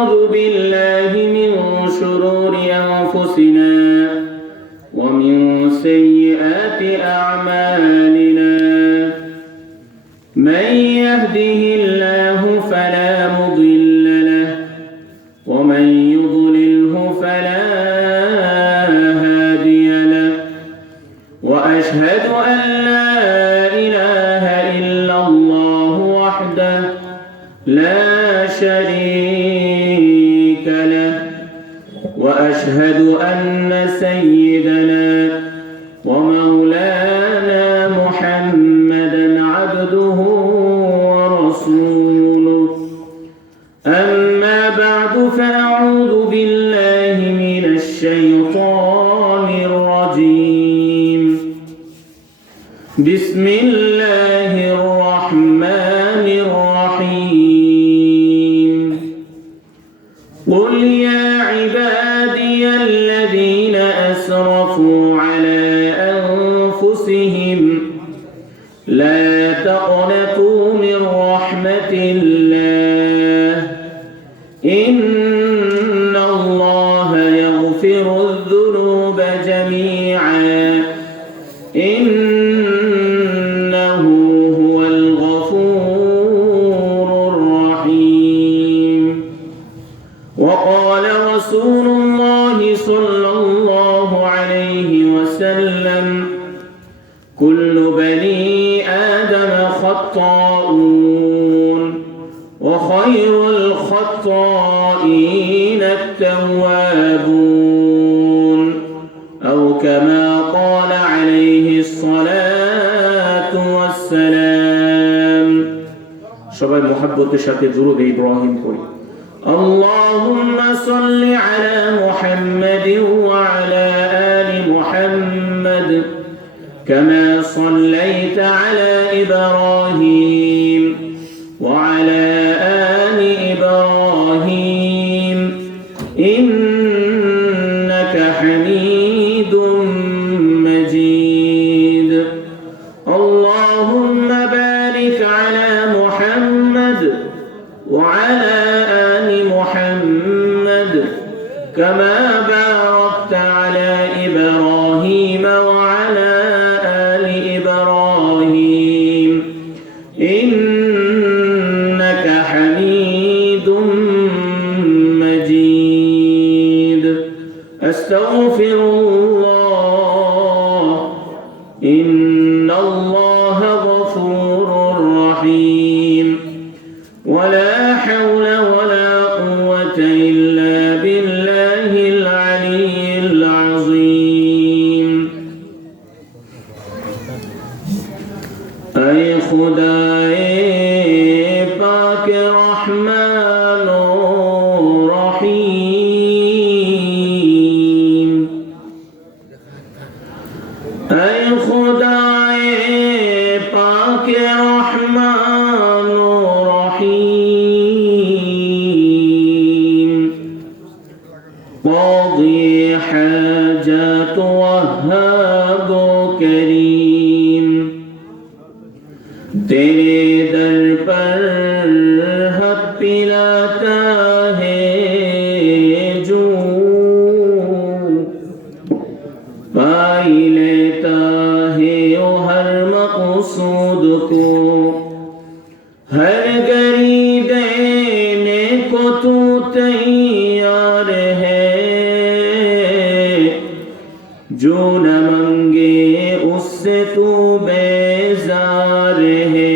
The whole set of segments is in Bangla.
أعوذ بالله من شرور أنفسنا ومن سيئات أعمالنا من يهده الله فلا مضل له ومن يضلله فلا هادي له وأشهد أن لا إله إلا الله وحده لا شريك له وأشهد أن سيدنا ومولانا محمدا عبده ورسوله أما بعد فأعوذ بالله من الشيطان الرجيم بسم الله الرحمن الرحيم قل يا عبادي الذين أسرفوا على أنفسهم لا تقنطوا من رحمة الله إن الله يغفر الذنوب جميعا إنه هو الغفور الرحيم وقال رسول الله صلى الله عليه وسلم كل بني آدم خطاؤون وخير الخطائين التوابون أو كما قال عليه الصلاة والسلام সবাই মুহাব্বতের সাথে দুরূদ ইব্রাহিম পড়ি اللهم صل على محمد وعلى آل محمد كما صليت على إبراهيم وعلى آل إبراهيم إنك حميد مجيد اللهم بارك على محمد وعلى آل محمد كما باركت على إبراهيم وعلى آل إبراهيم إنك حميد مجيد أستغفر الله إن الله غفور رحيم ولا حول ولا قوة إلا بالله العلي العظيم أي خدائے پاک رحمان و رحیم أي خدائے پاک رحمان و رحیم قاضی حاجات وهاب کریم तेरे दर पर हक पिलाता है जो पाई लेता है वो हर मक़सूद को हर घड़ी देने को तू तैयार है जो न मांगे उससे तू बेजार है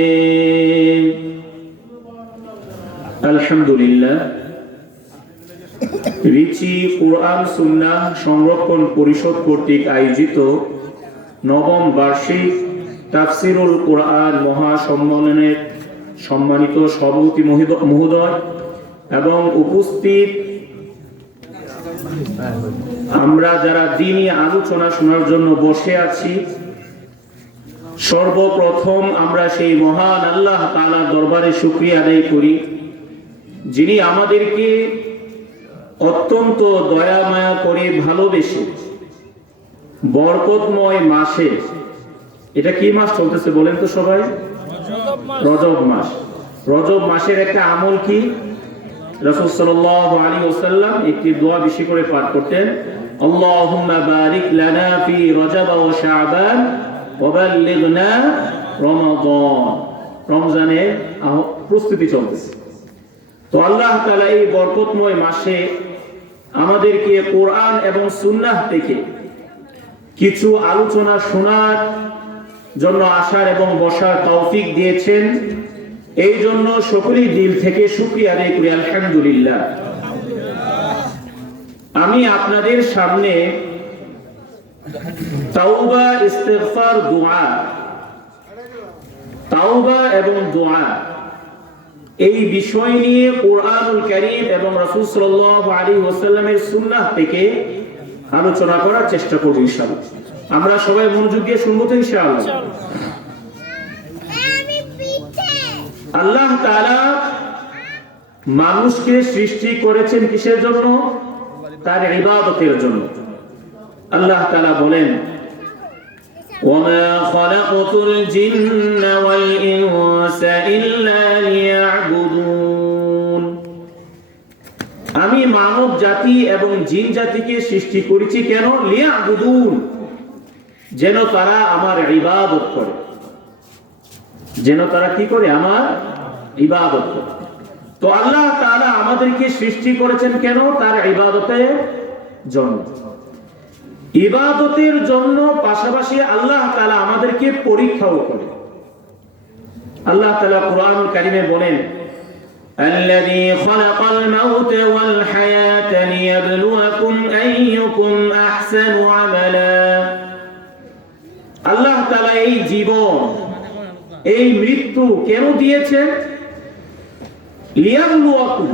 আলহামদুলিল্লাহ রিচি কুরআন সুন্নাহ সংরক্ষণ পরিষদ কর্তৃক আয়োজিত নবম বার্ষিক তাফসিরুল কুরআন মহাসম্মেলনের সম্মানিত সভাপতি মহোদয় এবং উপস্থিত আমরা যারা দ্বীনি আলোচনা শোনার জন্য বসে আছি সর্বপ্রথম আমরা সেই মহান আল্লাহ তাআলার দরবারে শুকরিয়া আদায় করি যিনি আমাদেরকে অত্যন্ত দয়া মায়া করে ভালোবেসে বরকতময় মাসে, এটা কি মাস চলতেছে বলেন তো সবাই? রজব মাস। রজব মাসের একটা আমল কি? রাসূল সাল্লাল্লাহু আলাইহি ওয়াসাল্লাম একটি দোয়া বেশি করে পাঠ করতেন, আল্লাহুম্মা বারিক লানা ফি রজব ওয়া শাবান ওয়া বাল্লিগনা রমাদান। রমজানের প্রস্তুতি চলতেছে, তো আল্লাহ তাআলা এই বরকতময় মাসে আমাদেরকে কোরআন এবং সুন্নাহ থেকে কিছু আলোচনা শোনার জন্য আসার এবং বসার তৌফিক দিয়েছেন। এই জন্য সকলেই দিল থেকে শুকরিয়া আদায় করি, আলহামদুলিল্লাহ। আমি আপনাদের সামনে তাওবা, ইস্তিগফার, দোয়া, তাওবা এবং দোয়া এই বিষয় নিয়ে কোরআনুল কারীম এবং রাসূল সাল্লাল্লাহু আলাইহি ওয়াসাল্লামের সুন্নাহ থেকে আলোচনা করার চেষ্টা করব ইনশাআল্লাহ। আমরা সবাই মনোযোগ দিয়ে শুনবো তো ইনশাআল্লাহ। আল্লাহ তাআলা মানুষকে সৃষ্টি করেছেন কিসের জন্য? তার ইবাদতের জন্য। আল্লাহ তাআলা বলেন, ওয়ামা খালাকাতুল জিন্না ওয়াল ইনসা ইল্লা লিয়াবুদুন। আমি মানব জাতি এবং জিন জাতিকে সৃষ্টি করেছি কেন? লিয়াবুদুন, যেন তারা আমার ইবাদত করে। যেন তারা কি করে? আমার ইবাদত করে। তো আল্লাহ তাআলা আমাদেরকে সৃষ্টি করেছেন কেন? তার ইবাদতের জন্য। ইবাদতের জন্য পাশাপাশি আল্লাহ তাআলা আমাদেরকে পরীক্ষাও করে। আল্লাহ তাআলা কোরআনুল কারীমে বলেন, আল্লাযী খালাকাল মাউতা ওয়াল হায়াতা লিয়াবলুয়াকুম আইয়ুকুম আহসানু আমালা। আল্লাহ তাআলা এই জীবন, এই মৃত্যু কেন দিয়েছেন? লিয়াবলুয়াকুম,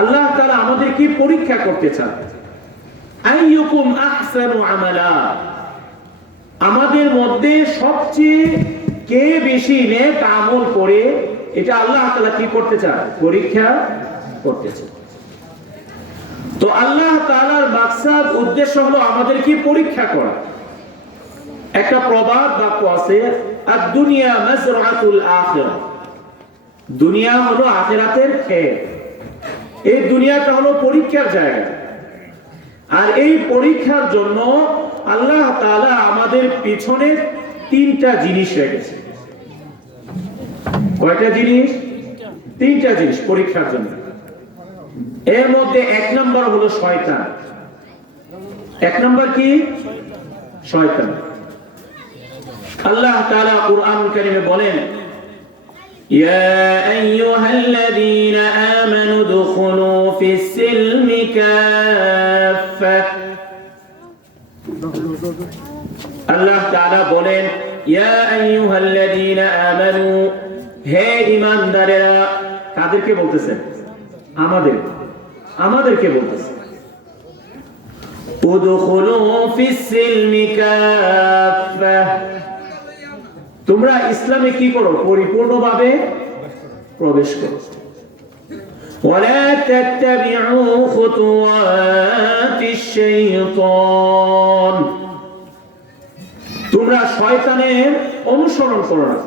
আল্লাহ তাআলা আমাদেরকে পরীক্ষা করতে চান। আইয়ুকুম আহসানু আমালা, আমাদের মধ্যে সবচেয়ে কে বেশি নেক আমল করে, এটা আল্লাহ তাআলা কি করতে চান? পরীক্ষা করতে চান। তো আল্লাহ তাআলার মাকসাদ, উদ্দেশ্য হলো আমাদেরকে পরীক্ষা করা। একটা প্রবাদ বাক্য আছে, আদ-দুনিয়া মাযরাআতুল আখিরাহ। দুনিয়া হলো আখিরাতের ক্ষেত। এই দুনিয়াটা হলো পরীক্ষার জায়গা। আর এই পরীক্ষার জন্য আল্লাহ তাআলা আমাদের পিছনে তিনটা জিনিস রেখেছে। কয়টা জিনিস? তিনটা জিনিস পরীক্ষার জন্য। এর মধ্যে এক নম্বর হলো শয়তান। এক নম্বর কি? শয়তান। আল্লাহ তাআলা কোরআনুল কারীমে বলেন, ইয়া আইয়ুহাল্লাযীনা আমানু দুখুলু ফিস-সিলমি কাফা। আল্লাহ তাআলা বলেন, ইয়া আইয়ুহাল্লাযীনা আমানু, হে ঈমানদারেরা। কাদেরকে বলতেছেন? আমাদেরকে বলতেছেন। উদখুলু ফিস-সিলমি কাফা, তোমরা ইসলামে কি করো? পরিপূর্ণভাবে প্রবেশ করো। ওয়ালা তাত্তাবিউ খুতুওয়াতিশ শাইতান, তোমরা শয়তানের অনুসরণ করো না,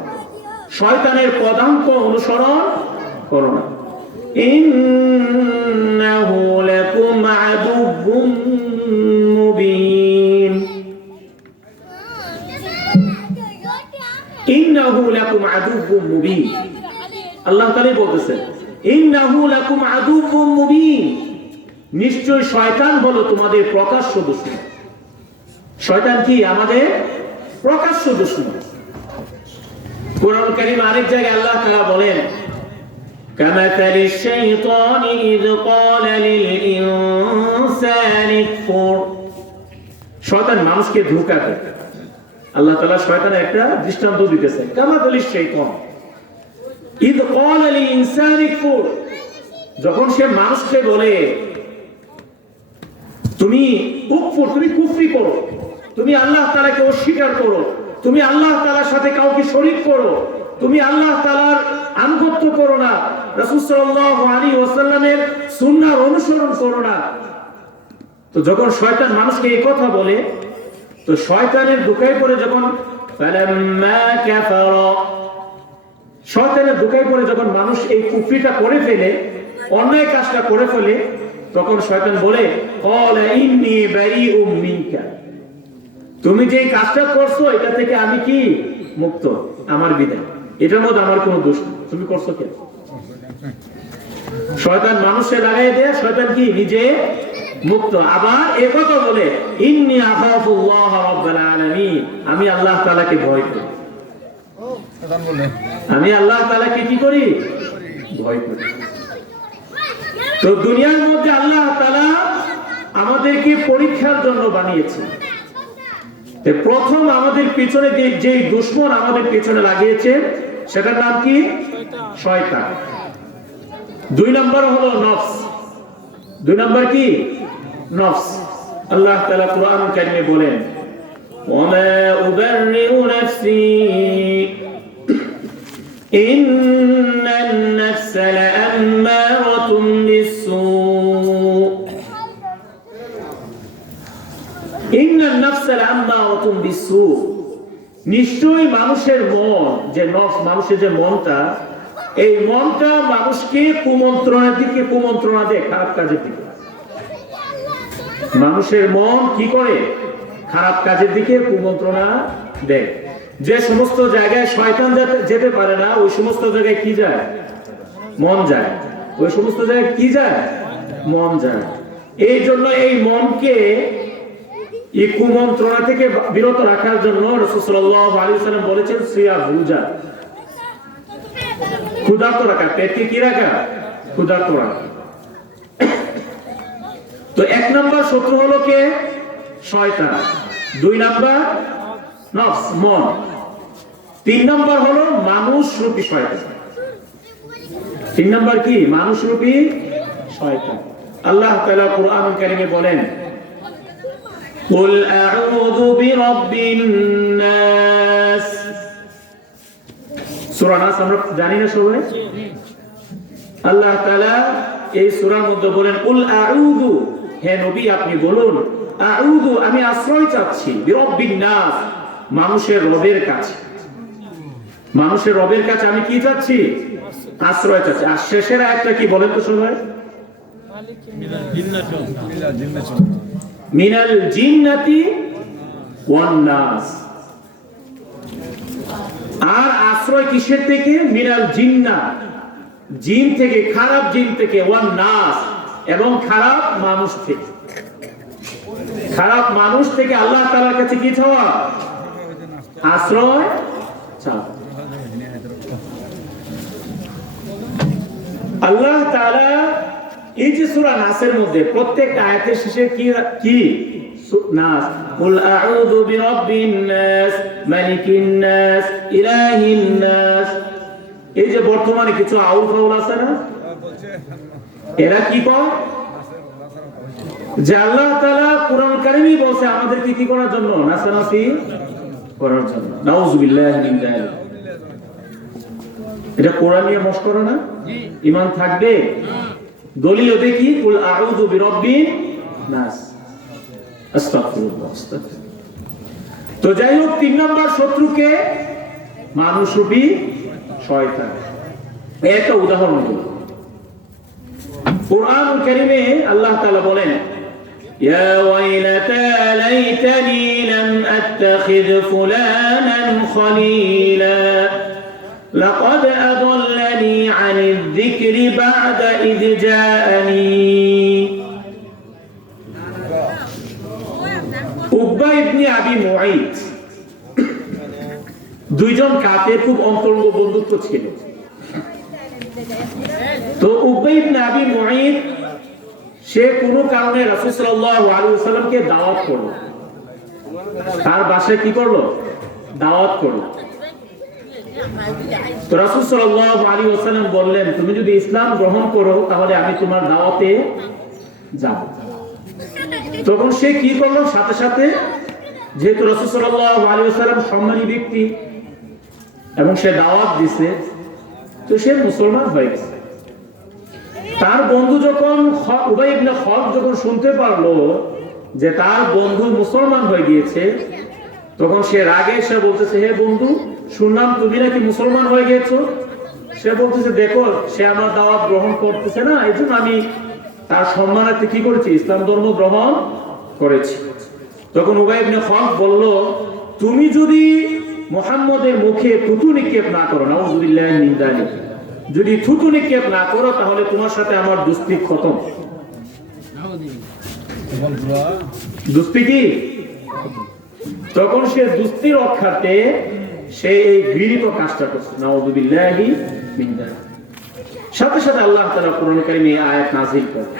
শয়তানের পদাঙ্ক অনুসরণ করো না। ইন্নাহু লাকুম আদুউম মুবিন, ইন্নাহু লাকুম আদুউম মুবিন। আল্লাহ তাআলা বলতেছেন, ইন্নাহু লাকুম আদুউম মুবিন, নিশ্চয় শয়তান হলো তোমাদের প্রকাশ্য দুশমন। শয়তান কি? আমাদের প্রকাশ্য দুশমন। কোরআন কারীম আরেক জায়গায় আল্লাহ তাআলা বলেন, কামাতালিশ শাইতানি ইয ক্বালা লিল ইনসানি কুফর। শয়তান মানুষকে ধোঁকা দেয়। আল্লাহ তাআলা শয়তানের একটা দৃষ্টান্ত দিতেছেন, কামাতালিশ শাইতান ইয ক্বালা লিল ইনসানি কুফর, যখন সে মানুষকে বলে তুমি কুফর, তুমি কুফরি করো, তুমি আল্লাহ তাআলাকে অস্বীকার করো, তুমি আল্লাহ তাআলার সাথে কাউকে শরীক করো, তুমি আল্লাহ তাআলার আনুগত্য করো না, রাসূল সাল্লাল্লাহু আলাইহি ওয়াসাল্লামের সুন্নাহর অনুসরণ করো না। তো যখন শয়তান মানুষকে এই কথা বলে, তো শয়তানের ধোঁকায় পড়ে যখন ফালাম্মা কাফারা, শয়তানের ধোঁকায় পড়ে যখন মানুষ এই কুফরিটা করে ফেলে, অন্যায় কাজটা করে ফেলে, তখন শয়তান বলে ক্বালা ইন্নী বারিউম মিনকা, তুমি যে কাজটা করছো এটা থেকে আমি কি মুক্ত, আমার বিদায়, এটার মধ্যে আমার কোনো দোষ নেই, তুমি করছো কেন? শয়তান মানুষে লাগাই দেয়, শয়তান কি নিজে মুক্ত। আবার একথা বলে ইন্নী আখাফুল্লাহ রাব্বাল আলামিন, আমি আল্লাহ তাআলাকে ভয় করি, আমি আল্লাহ তাআলাকে কি করি, ভয় করি। তো দুনিয়ার মধ্যে আল্লাহ তাআলা আমাদেরকে পরীক্ষার জন্য বানিয়েছে। প্রথম আমাদের পিছনে যে দুশমন আমাদের পিছনে লাগিয়েছে সেটার নাম কি, শয়তান। 2 নম্বর হলো নফস, 2 নম্বর কি, নফস। আল্লাহ তাআলা কোরআন কারিমে বলেন ওয়ামা উবাররিউ নাফসি ইন্নান নাফসা লাআম্মারাতুম বিসসু ইন্নান নাফসা লাআম্মারাতুম বিসসু, নিশ্চয়ই মানুষের মন, যে নফস, মানুষের যে মনটা, এই মনটা মানুষকে কুমন্ত্রণার দিকে কুমন্ত্রণা দেয়, খারাপ কাজের দিকে। মানুষের মন কি করে, খারাপ কাজের দিকে কুমন্ত্রণা দেয়। যে সমস্ত জায়গায় শয়তান যেতে পারে না, ওই সমস্ত জায়গায় কি যায়, মন যায়। ওই সমস্ত জায়গায় কি যায়, মন যায়। এই জন্য এই মনকে এই কুমন্ত্রণা থেকে বিরত রাখার জন্য রাসূল সাল্লাল্লাহু আলাইহি ওয়াসাল্লাম বলেছেন সিয়াম রোজা, ক্ষুধার্ত রাখা, পেটকে কি রাখা, ক্ষুধার্ত রাখা। তো 1 নম্বর শত্রু হলো কে, শয়তান। 2 নম্বর নফস, মন। 3 নম্বর হলো মানুষ রূপী শয়তান। 3 নম্বর কি, মানুষ রূপী শয়তান। আল্লাহ তাআলা কোরআন কারীমে বলেন কুল আউযু বিরাব্বিন নাস, সূরা নাস আমরা জানি না সবাই। আল্লাহ তাআলা এই সূরার মধ্যে বলেন কুল আউযু, হে নবী আপনি বলুন, আউযু আমি আশ্রয় চাচ্ছি, বিরাব্বিন নাস মানুষের রবের কাছে। মানুষের রবের কাছে আমি কি চাচ্ছি, আশ্রয় চাচ্ছি। আর শেষের আয়াতটা কি বলেন তো সবাই, মিনাল জিন্নাতি ওয়ান নাস। আর আশ্রয় কিসের থেকে, মিনাল জিন্না, জিন থেকে, খারাপ জিন থেকে, ওয়ান নাস এবং খারাপ মানুষ থেকে। খারাপ মানুষ থেকে আল্লাহ তাআলার কাছে কি চাওয়া, আশ্রয় চাওয়া। আল্লাহ তাআলা এই যে সূরা নাসের মধ্যে প্রত্যেক আয়াতের শেষে কি কি, নাস, কুল আউযু বিরাব্বিন নাস মালিকিন নাস ইলাহিন নাস। এই যে বর্তমানে কিছু আউল ফাউল আছে না, এরা কি কয় যে আল্লাহ তাআলা কোরআন কারীমে বলছে আমাদেরকে কি করার জন্য, নাসানাসি করার জন্য। নাউযুবিল্লাহি মিন যালিক। এটা কোরআন নিয়ে মশকরা না, ঈমান থাকবে। দলিল দেখি কুল আউযু বিরাব্বিন নাস, আস্তাগফিরুল্লাহ। তো যাই হোক, 3 নম্বর শত্রুকে মানুষরূপী শয়তান। একটা উদাহরণ দেব, কুরআন কারীমে আল্লাহ তাআলা বলেন ইয়া ওয়াইলাতা লাইতানি লাম আত্তাখিয ফুলানান খলিলা লাকাদ আদাল্লানি আনিয যিকরি বা'দা ইয জাআনি। উকবা ইবনে আবি মুঈত, দুইজন কাফের খুব অন্তরঙ্গ বন্ধুত্ব ছিল। তো উকবা ইবনে আবি মুঈত সে কোনো কারণে রাসূল সাল্লাল্লাহু আলাইহি ওয়াসাল্লামকে দাওয়াত করলো, তার বাসায় কি করলো, দাওয়াত করলো। তো রাসূল সাল্লাল্লাহু আলাইহি ওয়াসাল্লাম বললেন তুমি যদি ইসলাম গ্রহণ করো তাহলে আমি তোমার দাওয়াতে যাব। তখন সে কি করলো, সাথে সাথে, যেহেতু রাসূল সাল্লাল্লাহু আলাইহি ওয়াসাল্লাম সম্মানী ব্যক্তি এবং সে দাওয়াত দিছে, তো সে মুসলমান হয়ে গেছে। তার বন্ধু যখন উবাই ইবনে খালদ যখন শুনতে পারলো যে তার বন্ধু মুসলমান হয়ে গিয়েছে, তখন সে রাগে এসে বলতেছে হে বন্ধু, শুনলাম তুমি নাকি মুসলমান হয়ে গিয়েছো। সে বলতেছে দেখো সে আমার দাওয়াত গ্রহণ করতেছে না, এই জন্য আমি তার সম্মানার্থে কি করেছি, ইসলাম ধর্ম গ্রহণ করেছি। তখন উবাই ইবনে খালদ বলল, তুমি যদি মুহাম্মদের মুখে থুতু নিক্ষেপ না করো, নাউযুবিল্লাহি মিন যালিক, যদি থুতু নিক্ষেপ না করো তাহলে তোমার সাথে আমার দোস্তি খতম। দোস্তি কি? তখন সে দোস্তি রক্ষার্থে সে এই ঘৃণিত কাজটা করছে, নাউযুবিল্লাহি মিন যালিক। সাথে সাথে আল্লাহ তাআলা কোরআন কারীমে আয়াত নাযিল করেন,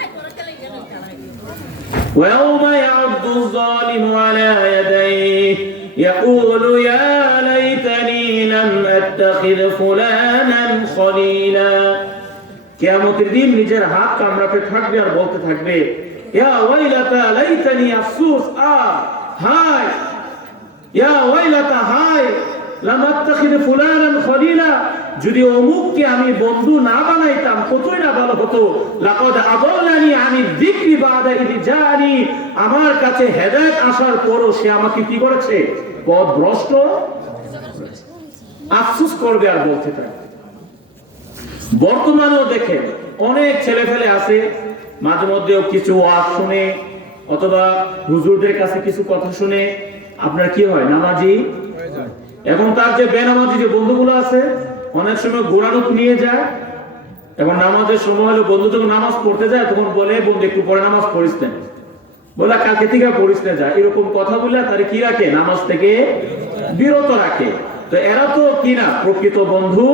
وَيَوْمَ يَعُضُّ الظَّالِمُ عَلَى يَدَيْهِ يَقُولُ يَا لَيْتَنِي لَمْ أَتَّخِذْ فُلَانًا خَلِيلًا। কিয়ামতের দিন নিজের হাত কামড়াতে থাকবে আর বলতে থাকবে, ইয়া ওয়াইলাতা লাইতানি আফসুস, হায়, ইয়া ওয়াইলাতা হায়, লাম আত্তাখিদ ফুলানান খলিলা, যদি অমুককে আমি বন্ধু না বানাইতাম কতই না ভালো হতো। লাকাদ আদাল্লানি আনি যিকরি বাদা ইয জানি, আমার কাছে হেদায়েত আসার পরও সে আমাকে কি করেছে, পথভ্রষ্ট। আফসোস করবে আর বলতে থাকে। বর্তমানেও দেখেন অনেক ছেলেপেলে আছে, মাঝে মধ্যেও কিছু ওয়াজ শুনে অথবা হুজুরদের কাছে কিছু কথা শুনে আপনার কি হয়, নামাজি হয়ে যায়। এখন তার যে বেনামাজি যে বন্ধুগুলো আছে অনেক সময় গোড়ানুক নিয়ে যায়, এখন নামাজের সময় হলো বন্ধু যখন নামাজ পড়তে যায় তখন বলে, বন্ধু একটু পরে নামাজ পড়িস না, বলে কালকে থেকে পড়িস না যায়, এরকম কথা বলে তারা কি রাখে, নামাজ থেকে বিরত রাখে। তো এরা তো কি না, প্রকৃত বন্ধু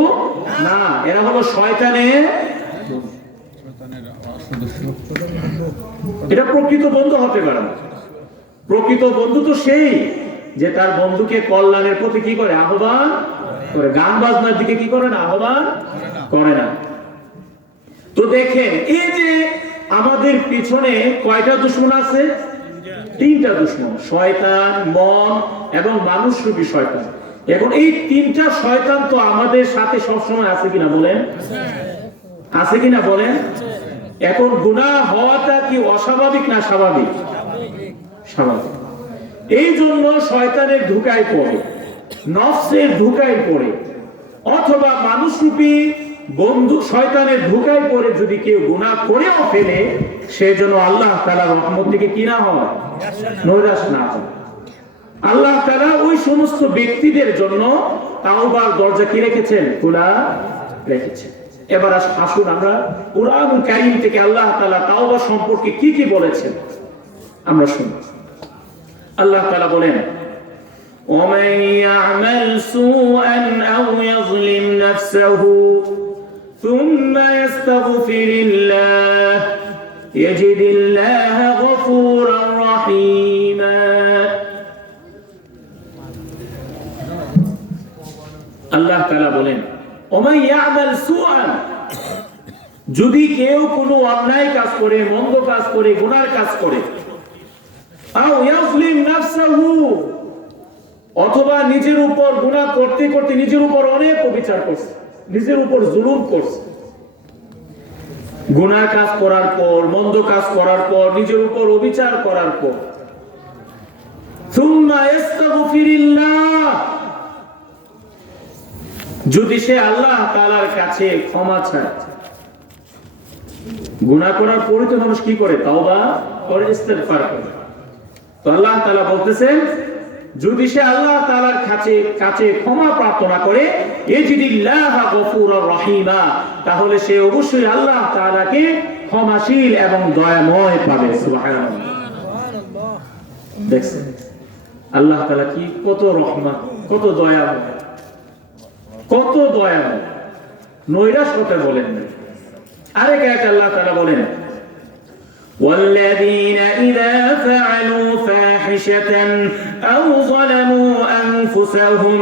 না, এরা হলো শয়তানের। এটা প্রকৃত বন্ধু হতে পারে না। প্রকৃত বন্ধু তো সেই যে তার বন্ধুকে কল্যাণের প্রতি কি করে, আহ্বান করে, গান বাজনার দিকে কি করে না, আহ্বান করে না। তো দেখেন এই যে আমাদের পিছনে কয়টা দুশমন আছে, তিনটা দুশমন, শয়তান, মন এবং মানুষরূপী শয়তান। এখন এই তিনটা শয়তান তো আমাদের সাথে সবসময় আছে কিনা বলেন, আছে কিনা বলেন। এখন গুনাহ হওয়াটা কি অস্বাভাবিক না স্বাভাবিক? স্বাভাবিক। এই জন্য শয়তানের ধোঁকায় পড়ে, নফসের ধোঁকায় পড়ে, অথবা মানুষরূপী বন্ধু শয়তানের ধোঁকায় পড়ে যদি কেউ গুনাহ করেও ফেলে, সেজন্য আল্লাহ তাআলার রহমত থেকে কি না হয়, নৈরাশ না হয়। আল্লাহ তাআলা ওই সমস্ত ব্যক্তিদের জন্য তাওবার দরজা কি রেখেছেন, খোলা রেখেছেন। এবার আসুন আমরা কুরআনুল কারীম থেকে আল্লাহ তাআলা তাওবা সম্পর্কে কি কি বলেছেন আমরা শুনি। আল্লাহ তাআলা বলেন, وَمَن يَعْمَلْ سُوءًا أَوْ يَظْلِمْ نَفْسَهُ ثُمَّ يَسْتَغْفِرِ اللَّهَ يَجِدِ اللَّهَ غَفُورًا رَّحِيمًا। আল্লাহ তাআলা বলেন, وَمَن يَعْمَلْ سُوءًا, যদি কেউ কোনো অন্যায় কাজ করে, মন্দ কাজ করে, গুনার কাজ করে, আও ইয়াজলিম নাফসাহু, অথবা নিজের উপর গুনাহ করতে করতে নিজের উপর অনেক অবিচার করছে, নিজের উপর জুলুম করছে, গুনাহ কাজ করার পর, মন্দ কাজ করার পর, নিজের উপর অবিচার করার পর, সুম্মা ইস্তাগফিরিল্লাহ, যদি সে আল্লাহ তাআলার কাছে ক্ষমা চায়। গুনাহ করার পরে তো মানুষ কি করে, তাওবা করে, ইস্তেগফার করে। তো আল্লাহ তাআলা বলতেছেন, যদি সে আল্লাহ তাআলার কাছে ক্ষমা প্রার্থনা করে, ইয়াজিদিল্লাহা গফুরার রহিমা, তাহলে সে অবশ্যই আল্লাহ তাআলাকে ক্ষমাশীল এবং দয়াময় পাবে। সুবহানাল্লাহ। দেখছেন আল্লাহ তাআলা কি কত রহমত, কত দয়া, কত দয়া, নৈরাশ কথা বলেন না। আরেক আয়াতে আল্লাহ তাআলা বলেন, والذين إذا فعلوا فاحشة أو ظلموا أنفسهم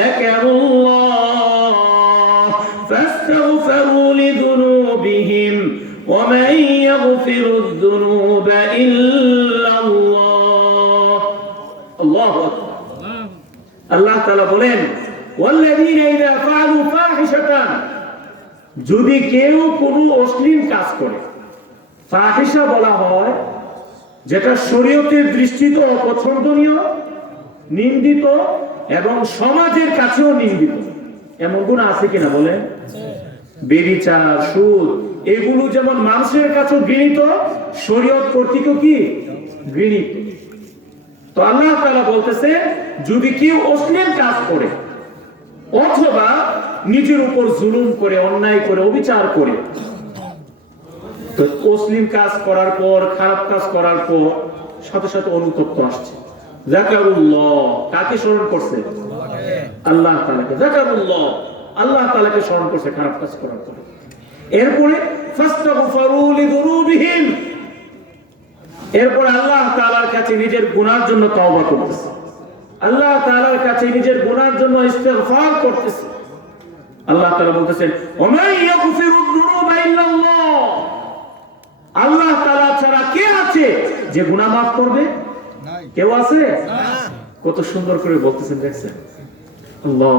ذكروا الله فاستغفروا لذنوبهم ومن يغفر الذنوب إلا الله। الله أكبر। الله تعالى বলেন, والذين إذا فعلوا فاحشة, যদি কেউ কোনো অশ্লীল কাজ করে, ফাহিশা বলা হয় যেটা শরীয়তের দৃষ্টিতে অপছন্দনীয়, নিন্দিত এবং সমাজের কাছেও নিন্দিত, এমন গুনাহ আছে কিনা বলেন। ব্যভিচার, সুদ, এগুলো যেমন মানুষের কাছে ঘৃণিত, শরীয়ত কর্তৃকও কি ঘৃণিত। তো আল্লাহ তাআলা বলতেছে, যদি কেউ অশ্লীল কাজ করে অথবা নিজের উপর জুলুম করে, অন্যায় করে, অবিচার করে, তো অশ্লীল কাজ করার পর, খারাপ কাজ করার পর সাথে সাথে অনুতপ্ত আসছে, যাকারুল্লাহ, কাকে স্মরণ করছে? আল্লাহ তাআলাকে। যাকারুল্লাহ, আল্লাহ তাআলাকে স্মরণ করছে খারাপ কাজ করার পর। এরপরে ফাস্তাগফিরু লিযুনুবিহিম, এরপর আল্লাহ তাআলার কাছে নিজের গুনাহের জন্য তওবা করতেছে, আল্লাহ তাআলার কাছে নিজের গুনাহের জন্য ইস্তিগফার করতেছে। আল্লাহ তাআলা বলতেছেন, ওয়া ইয়াগফিরুয যুনুবা ইল্লাল্লাহ, আল্লাহ তাআলা ছাড়া কে আছে যে গুনাহ মাফ করবে? কেউ আছে? কত সুন্দর করে বলতেছেন, দেখছেন? আল্লাহ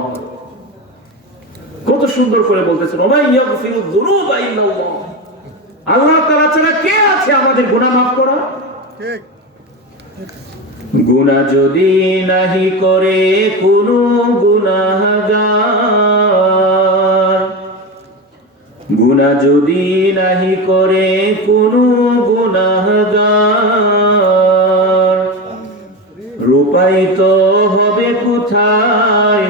কত সুন্দর করে বলতেছেন, ওয়া ইয়াগফিরুয যুনুবা ইল্লাল্লাহ, আল্লাহ তাআলা ছাড়া কে আছে আমাদের গুনাহ মাফ করা? ঠিক। গুনাহ যদি নাহি করে কোনো গুনাহগার, গুনাহ যদি নাহি করে কোনো গুনাহগার, রূপায়িত হবে কোথায়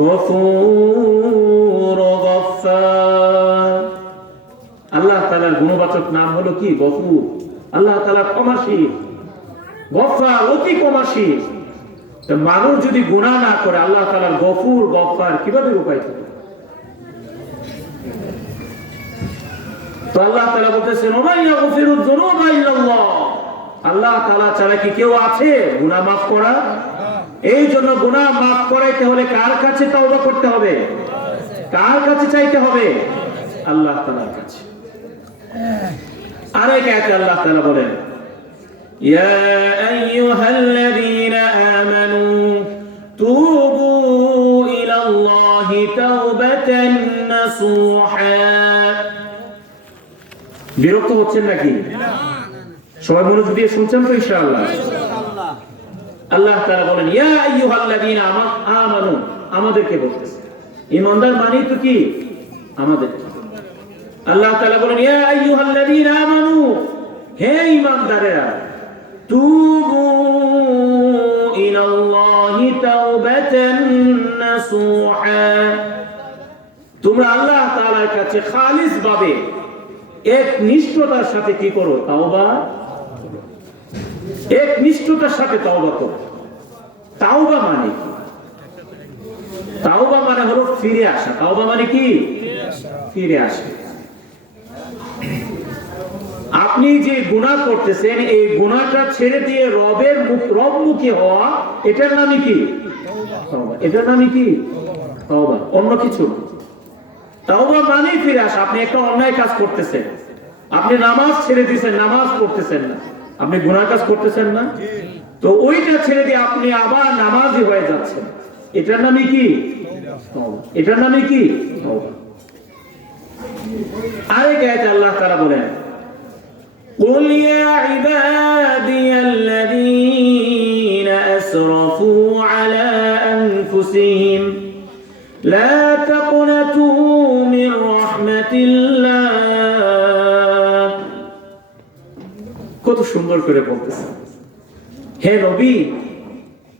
গফুর গফফার। আল্লাহ তাআলার গুণবাচক নাম হলো কি? গফুর। আল্লাহ তাআলা ক্ষমাশীল, গফফার, অতি ক্ষমাশীল। তো মানুষ যদি গুনাহ না করে আল্লাহ তাআলার গফুর গফফার কিভাবে রূপায়িত হবে? তো আল্লাহ তাআলা বলতেছেন, ওয়া ইয়াগফিরুয যুনুবা ইল্লাল্লাহ, আল্লাহ তাআলা ছাড়া কি কেউ আছে গুনাহ মাফ করা? এই জন্য গুনাহ মাফ করাইতে হলে কার কাছে তওবা করতে হবে? কার কাছে চাইতে হবে? আল্লাহ তাআলার কাছে। আরেক আয়াতে আল্লাহ তাআলা বলেন, ইয়া আইয়ুহাল্লাযীনা আমানু তুবু ইলাল্লাহি তাওবাতান নাসুহা। বিরক্ত হচ্ছেন নাকি? সবাই মনোযোগ দিয়ে শুনছেন তো ইনশাআল্লাহ? আল্লাহ তাআলা বলেন, ইয়া আইয়ুহাল্লাযীনা আমানু, আমাদেরকে বলতেছে। ঈমানদার মানে তো কি? আমাদের। আল্লাহ তাআলা বলেন, ইয়া আইয়ুহাল্লাযীনা আমানু, হে ঈমানদারেরা, তুবু ইলাল্লাহি তাওবাতান নাসুহা, তোমরা আল্লাহ তাআলার কাছে খালিস ভাবে এক নিষ্ঠতার সাথে কি করো? তাওবা। এক নিষ্ঠতার সাথে তাওবা করো। তাওবা মানে কি? তাওবা মানে হলো ফিরে আসা। তাওবা মানে কি? ফিরে আসা। আপনি যে গুনাহ করতেছেন, এই গুনাহটা ছেড়ে দিয়ে রবমুখী হওয়া, এটার নামই কি? তাওবা। এটার নামই কি? তাওবা, অন্য কিছু না। তাওবা মানে ফিরে আসা। আপনি একটা অন্যায় কাজ করতেছেন, আপনি নামাজ ছেড়ে দিয়েছেন, নামাজ পড়তেছেন না, আপনি গুনাহ কাজ করতেছেন না, তো ওইটা ছেড়ে দিয়ে আপনি আবার নামাজি হয়ে যাচ্ছেন, এটার নামই কি? তাওবা। এটার নামই কি? তাওবা। আরেক আয়াতে আল্লাহ তাআলা বলেন, কুল ইয়া ইবাদিয়াল্লাযীনা আসরাফু আলা আনফুসিহিম লা তাকনাতু মির রাহমাতিল্লাহ। কত সুন্দর করে বলতেছেন, হে নবী,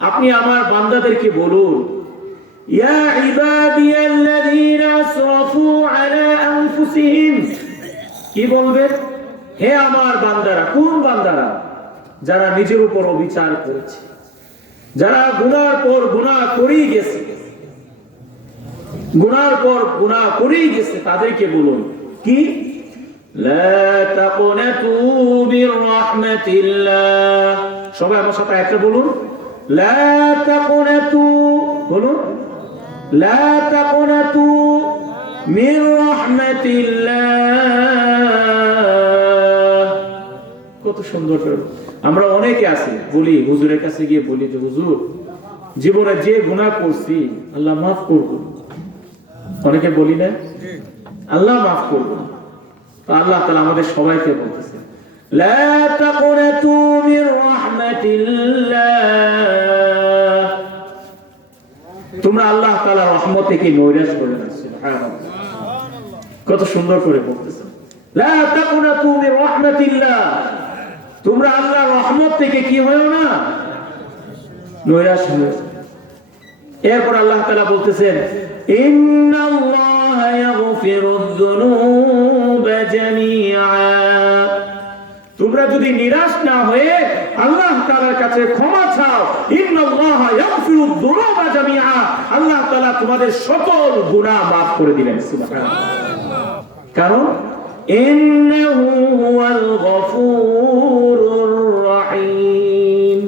আপনি আমার বান্দাদেরকে বলুন, ইয়া ইবাদিয়াল্লাযীনা আসরাফু আলা আনফুসিহিম, কি বলবেন? হে আমার বান্দারা। কোন বান্দারা? যারা নিজের উপর অবিচার করেছে, যারা গুনার পর গুনাহ করেই গেছে, গুনার পর গুনাহ করেই গেছে, তাদেরকে বলুন কি? লা তাকুনাতু মির রাহমাতিল্লাহ। সবাই আমার সাথে একটা বলুন, লা তাকুনাতু, বলুন, লা তাকুনাতু মির রাহমাতিল্লাহ। কত সুন্দর করে। আমরা অনেকে আছি বলি, হুজুরের কাছে গিয়ে বলি যে হুজুর, জীবনে যে গুনাহ করছি আল্লাহ মাফ করুন। অনেকে বলি না, আল্লাহ মাফ করুন। তো আল্লাহ তাআলা আমাদের সবাইকে বলতেছে, লা তাকুনাতু মির রাহমাতিল্লাহ, তোমরা আল্লাহ তাআলার রহমত থেকে নৈরাশ করে না। সুবহানাল্লাহ। কত সুন্দর করে বলতেছে, লা তাকুনাতু মির রাহমাতিল্লাহ, তোমরা আল্লাহর রহমত থেকে কি হয়ো না, নৈরাশ হয়ো। এরপর আল্লাহ তাআলা বলতেছেন, ইন্নাল্লাহা ইয়াগফিরুয যুনুবা জামিআ, তোমরা যদি নিরাশ না হয়ে আল্লাহ তাআলার কাছে ক্ষমা চাও, ইন্নাল্লাহা ইয়াগফিরুয যুনুবা জামিআ, আল্লাহ তাআলা তোমাদের সকল গুনাহ maaf করে দিবেন। সুবহানাল্লাহ। কারণ ইন্নাহু হুয়াল গফুরুর রহিম,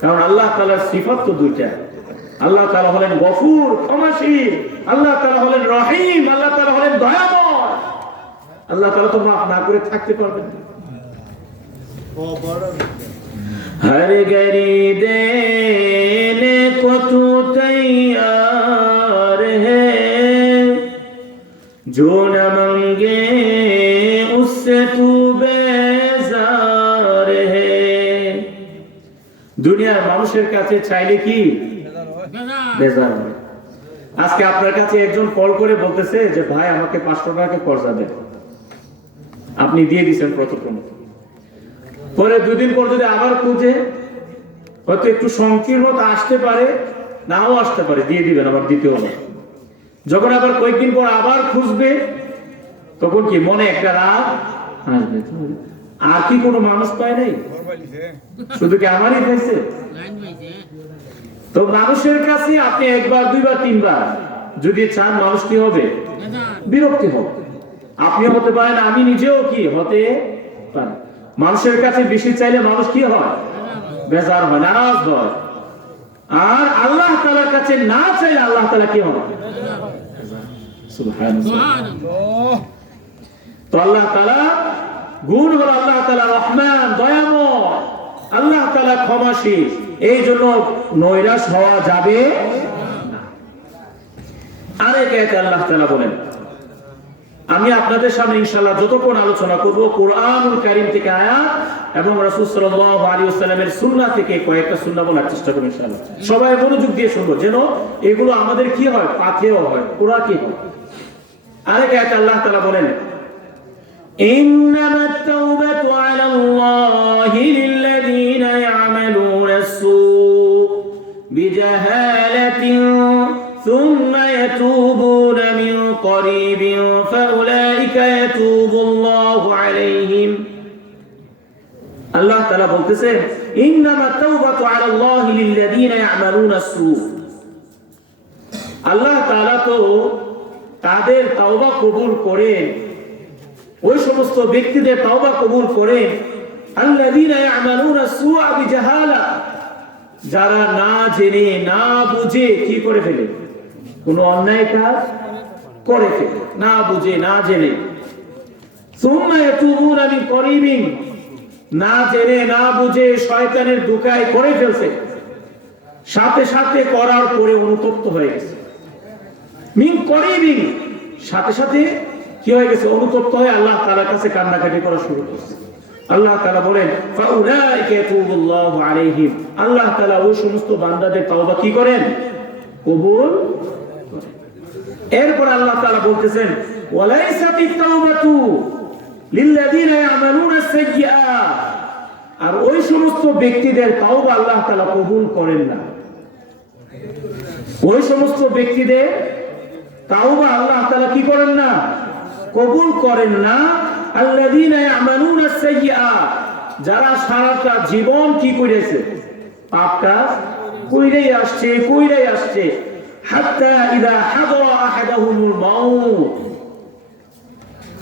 কারণ আল্লাহ তাআলার সিফাত তো দুইটা, আল্লাহ তাআলা হলেন গফুর ক্ষমাশীল, আল্লাহ তাআলা হলেন রহিম, আল্লাহ তাআলা হলেন দয়াময়। আল্লাহ তাআলা তো maaf না করে থাকতে পারবেন না। हर गरीदे ने को तू तैयार है, जो न मंगे उससे तू बेजार है। দুনিয়ার মানুষের কাছে চাইলে কি বেজার হয়। আজকে আপনার কাছে একজন কল করে বলতেছে যে ভাই আমাকে 500 টাকা কর্জা দেন, আপনি দিয়ে দিবেন প্রথম, পরে দুদিন পর যদি আবার খুঁজে, হয়তো একটু সংকীর্ণতা আসতে পারে, নাও আসতে পারে, দিয়ে দিবেন আবার দ্বিতীয়বার। যখন আবার কয়েকদিন পর আবার খুঁজবে, তখন কি মনে একটা রাগ আসবে, আর কি কোনো মানুষ পায় নাই, শুধু কি আমারই পাইছে? তো মানুষের কাছে আপনি একবার দুইবার তিনবার যদি চান, মানুষ কি হবে, বিরক্তি হবে। আপনিও হতে পারেন, আমি নিজেও কি হতে পারি। মানুষের কাছে বেশি চাইলে মানুষ কি হয়, বেজার হয়, নারাজ হয়। আর আল্লাহ তাআলার কাছে না চাইলে আল্লাহ তাআলা কি হবে, সুবহানাল্লাহ। তো আল্লাহ তাআলা গুণ হলো আল্লাহ তাআলা রহমান, দয়াময়, আল্লাহ তাআলা ক্ষমাশীল, এই জন্য নৈরাশ হওয়া যাবে না। আরেক আয়াতে আল্লাহ তাআলা বলেন, আমি আপনাদের সামনে ইনশাআল্লাহ যতক্ষণ আলোচনা করব কোরআনুল কারীম থেকে আয়াত এবং রাসূল সাল্লাল্লাহু আলাইহি ওয়াসাল্লামের সুন্নাহ থেকে কয়েকটা সুন্নাহ বলার চেষ্টা করব ইনশাআল্লাহ। সবাই মনোযোগ দিয়ে শুনবো, যেন এগুলো আমাদের কি হয়, পাথেয় হয়, পুরা কি হয়। আরেক আয়াতে আল্লাহ তাআলা বলেন, ইন্নামাত তাওবাতু আলাল্লাহি লিল্লাযীনা ইয়ামালুনাস সূ বিজাহালাতিন সুম্মা ইয়াতুবুনা মিন করিবিন ফাউলাইকা ইয়াতুবুল্লাহু আলাইহিম। আল্লাহ তাআলা বলতেছেন, ইন্নামাত তাওবাতু আলাল্লাহি লিল্লাযীনা ইয়ামালুনাস সূ, আল্লাহ তাআলা তো তাদের তাওবা কবুল করেন, ওই সমস্ত ব্যক্তিদের তাওবা কবুল করেন, আল্লাযীনা ইয়ামালুনাস সূ বিজাহালা, যারা না জেনে না বুঝে কি করে ফেলে, কোনো অন্যায় কাজ করে ফেলে, না বুঝে না জেনে। সুম্মা ইয়াতুবুনা মিন করিবিন, না জেনে না বুঝে শয়তানের ধোঁকায় করে ফেলছে, সাথে সাথে করার পরে অনুতপ্ত হয়ে গেছে। মিন করিবিন, সাথে সাথে কি হয়ে গেছে, অনুতপ্ত হয়ে আল্লাহ তাআলার কাছে কান্নাকাটি করা শুরু করেছে। আল্লাহ তাআলা বলেন, ফাউলাইকা ইয়াতুবুল্লাহু আলাইহিম, আল্লাহ তাআলা ওই সমস্ত বান্দাদের তাওবা কি করেন, কবুল করেন। এরপর আল্লাহ তাআলা বলতেছেন, ওয়ালাইসাতিত তাওবাতু লিল্লাযীনা ইয়ামালুনাস সাইয়্যাত, আর ওই সমস্ত ব্যক্তিদের তাওবা আল্লাহ তাআলা কবুল করেন না। ওই সমস্ত ব্যক্তিদের তাওবা আল্লাহ তাআলা কি করেন না, কবুল করেন না। আল্লাযীনা ইয়ামালুনাস সাইয়্যাত, যারা সারাটা জীবন কি করেছে, পাপ কাজ কইরাই আসছে। হাত্তা ইযা হাদারা আহাদাহুমুল মাউত,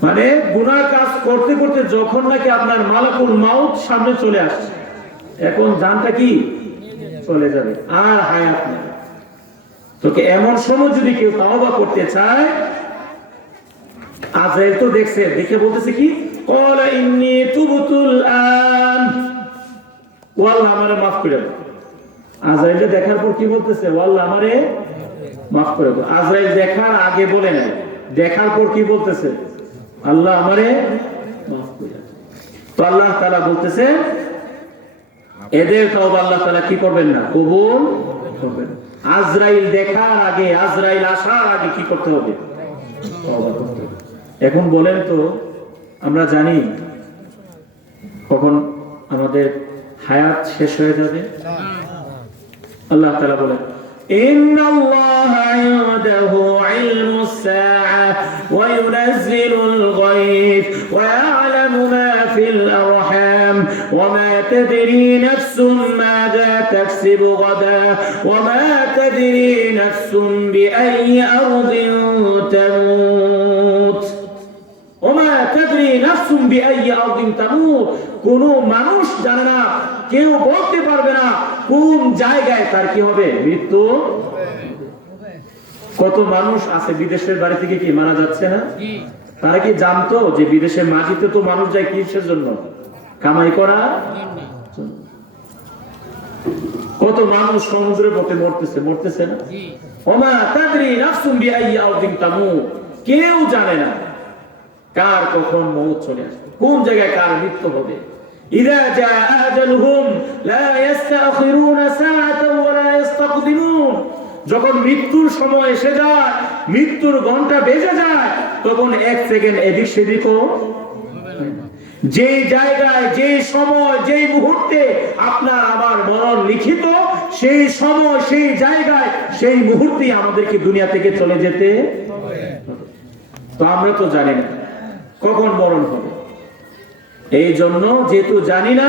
মানে গুনাহ কাজ করতে করতে যখন নাকি আপনার মালাকুল মাউত সামনে চলে আসছে, এখন জানটা কি চলে যাবে, আর হায়াত নেই। তোকে এমন সময় যদি কেউ তাওবা করতে চায়, আজরাইল তো দেখছে, দেখে বলতেছে কি, ক্বালা ইন্নী তুবতুল আন, ও আল্লাহ আমারে maaf করে দাও। আজরাইল দেখার পর কি বলতেছে, ও আল্লাহ আমারে maaf করে দাও। আজরাইল দেখার আগে বলে না, দেখার পর কি বলতেছে, আল্লাহ আমারে maaf করে দাও। তো আল্লাহ তাআলা বলতেছে, এদের তওবা আল্লাহ তাআলা কি করবেন না, কবুল করবেন। আজরাইল দেখার আগে, আজরাইল আসার আগে কি করতে হবে, তওবা করতে হবে। এখন বলেন তো, আমরা জানি কখন আমাদের হায়াত শেষ হয়ে যাবে? আল্লাহ তাআলা বলেন, ইন্নাল্লাহা ইনদাহু ইলমুস সাআহ ওয়া ইউনাজ্জিলুল গায়ব ওয়া ইয়া'লামু মা ফিল আরহাম ওয়া মা তাদরি নাফসুম মাযা তাকসিবু গাদা ওয়া মা তাদরি নাফসুম বিআইয়ি আরদিন তামুত ওয়া মা তাদরি নাফসুম বিআইয়ি আরদিন তামুত। কোন মানুষ জানে না, কেউ বলতে পারবে না কোন জায়গায় তার কি হবে, মৃত্যু। কত মানুষ আছে বিদেশের বাড়ি থেকে কি মারা যাচ্ছে না? তারা কি জানতো যে বিদেশের মাটিতে তো মানুষ যায় কিসের জন্য? কামাই করা। কত মানুষ সমুদ্রের পথে মরতেছে না? ওমা তাদরি নাফসুম বিআইয়ি আরদিন তামুত। কেউ জানে না কার কখন মওত চলে আসবে, কোন জায়গায় কার মৃত্যু হবে। ইযা জাআ আজালুহুম লা ইস্তাখিরুনা সাআতান ওয়া লা ইস্তাকদিমুন। যখন মৃত্যুর সময় এসে যায়, মৃত্যুর ঘন্টা বেজে যায়, তখন এক সেকেন্ড এদিক সেদিকও। যে জায়গায়, যে সময়, যে মুহূর্তে আপনার আমার মরণ লিখিত, সেই সময়, সেই জায়গায়, সেই মুহূর্তেই আমাদেরকে দুনিয়া থেকে চলে যেতে হবে। তো আমরা তো জানি না কখন মরণ হবে। এই জন্য যেহেতু জানি না,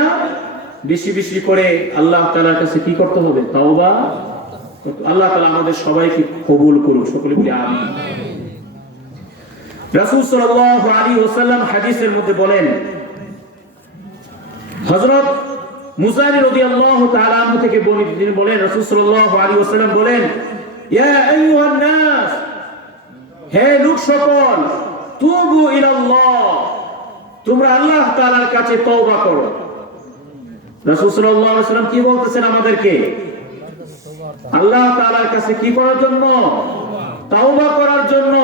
বেশি বেশি করে আল্লাহ তাআলার কাছে কি করতে হবে? তাওবা। আল্লাহ তাআলা আমাদের সবাইকে কবুল করুক, সকলে বলি আমিন। রাসূল সাল্লাল্লাহু আলাইহি ওয়াসাল্লাম হাদিসের মধ্যে বলেন, হযরত মুসা রাদিয়াল্লাহু তাআলা আনহু থেকে বর্ণিত, তিনি বলেন, রাসূল সাল্লাল্লাহু আলাইহি ওয়াসাল্লাম বলেন, ইয়া আইয়ুহান নাস, হে লোক সকল, তুবু ইলাল্লাহ, তোমরা আল্লাহ তাআলার কাছে তওবা করো। রাসূল সাল্লাল্লাহু আলাইহি ওয়াসাল্লাম কি বলতেছেন আমাদেরকে? আল্লাহ তাআলার কাছে কি করার জন্য? তওবা করার জন্য।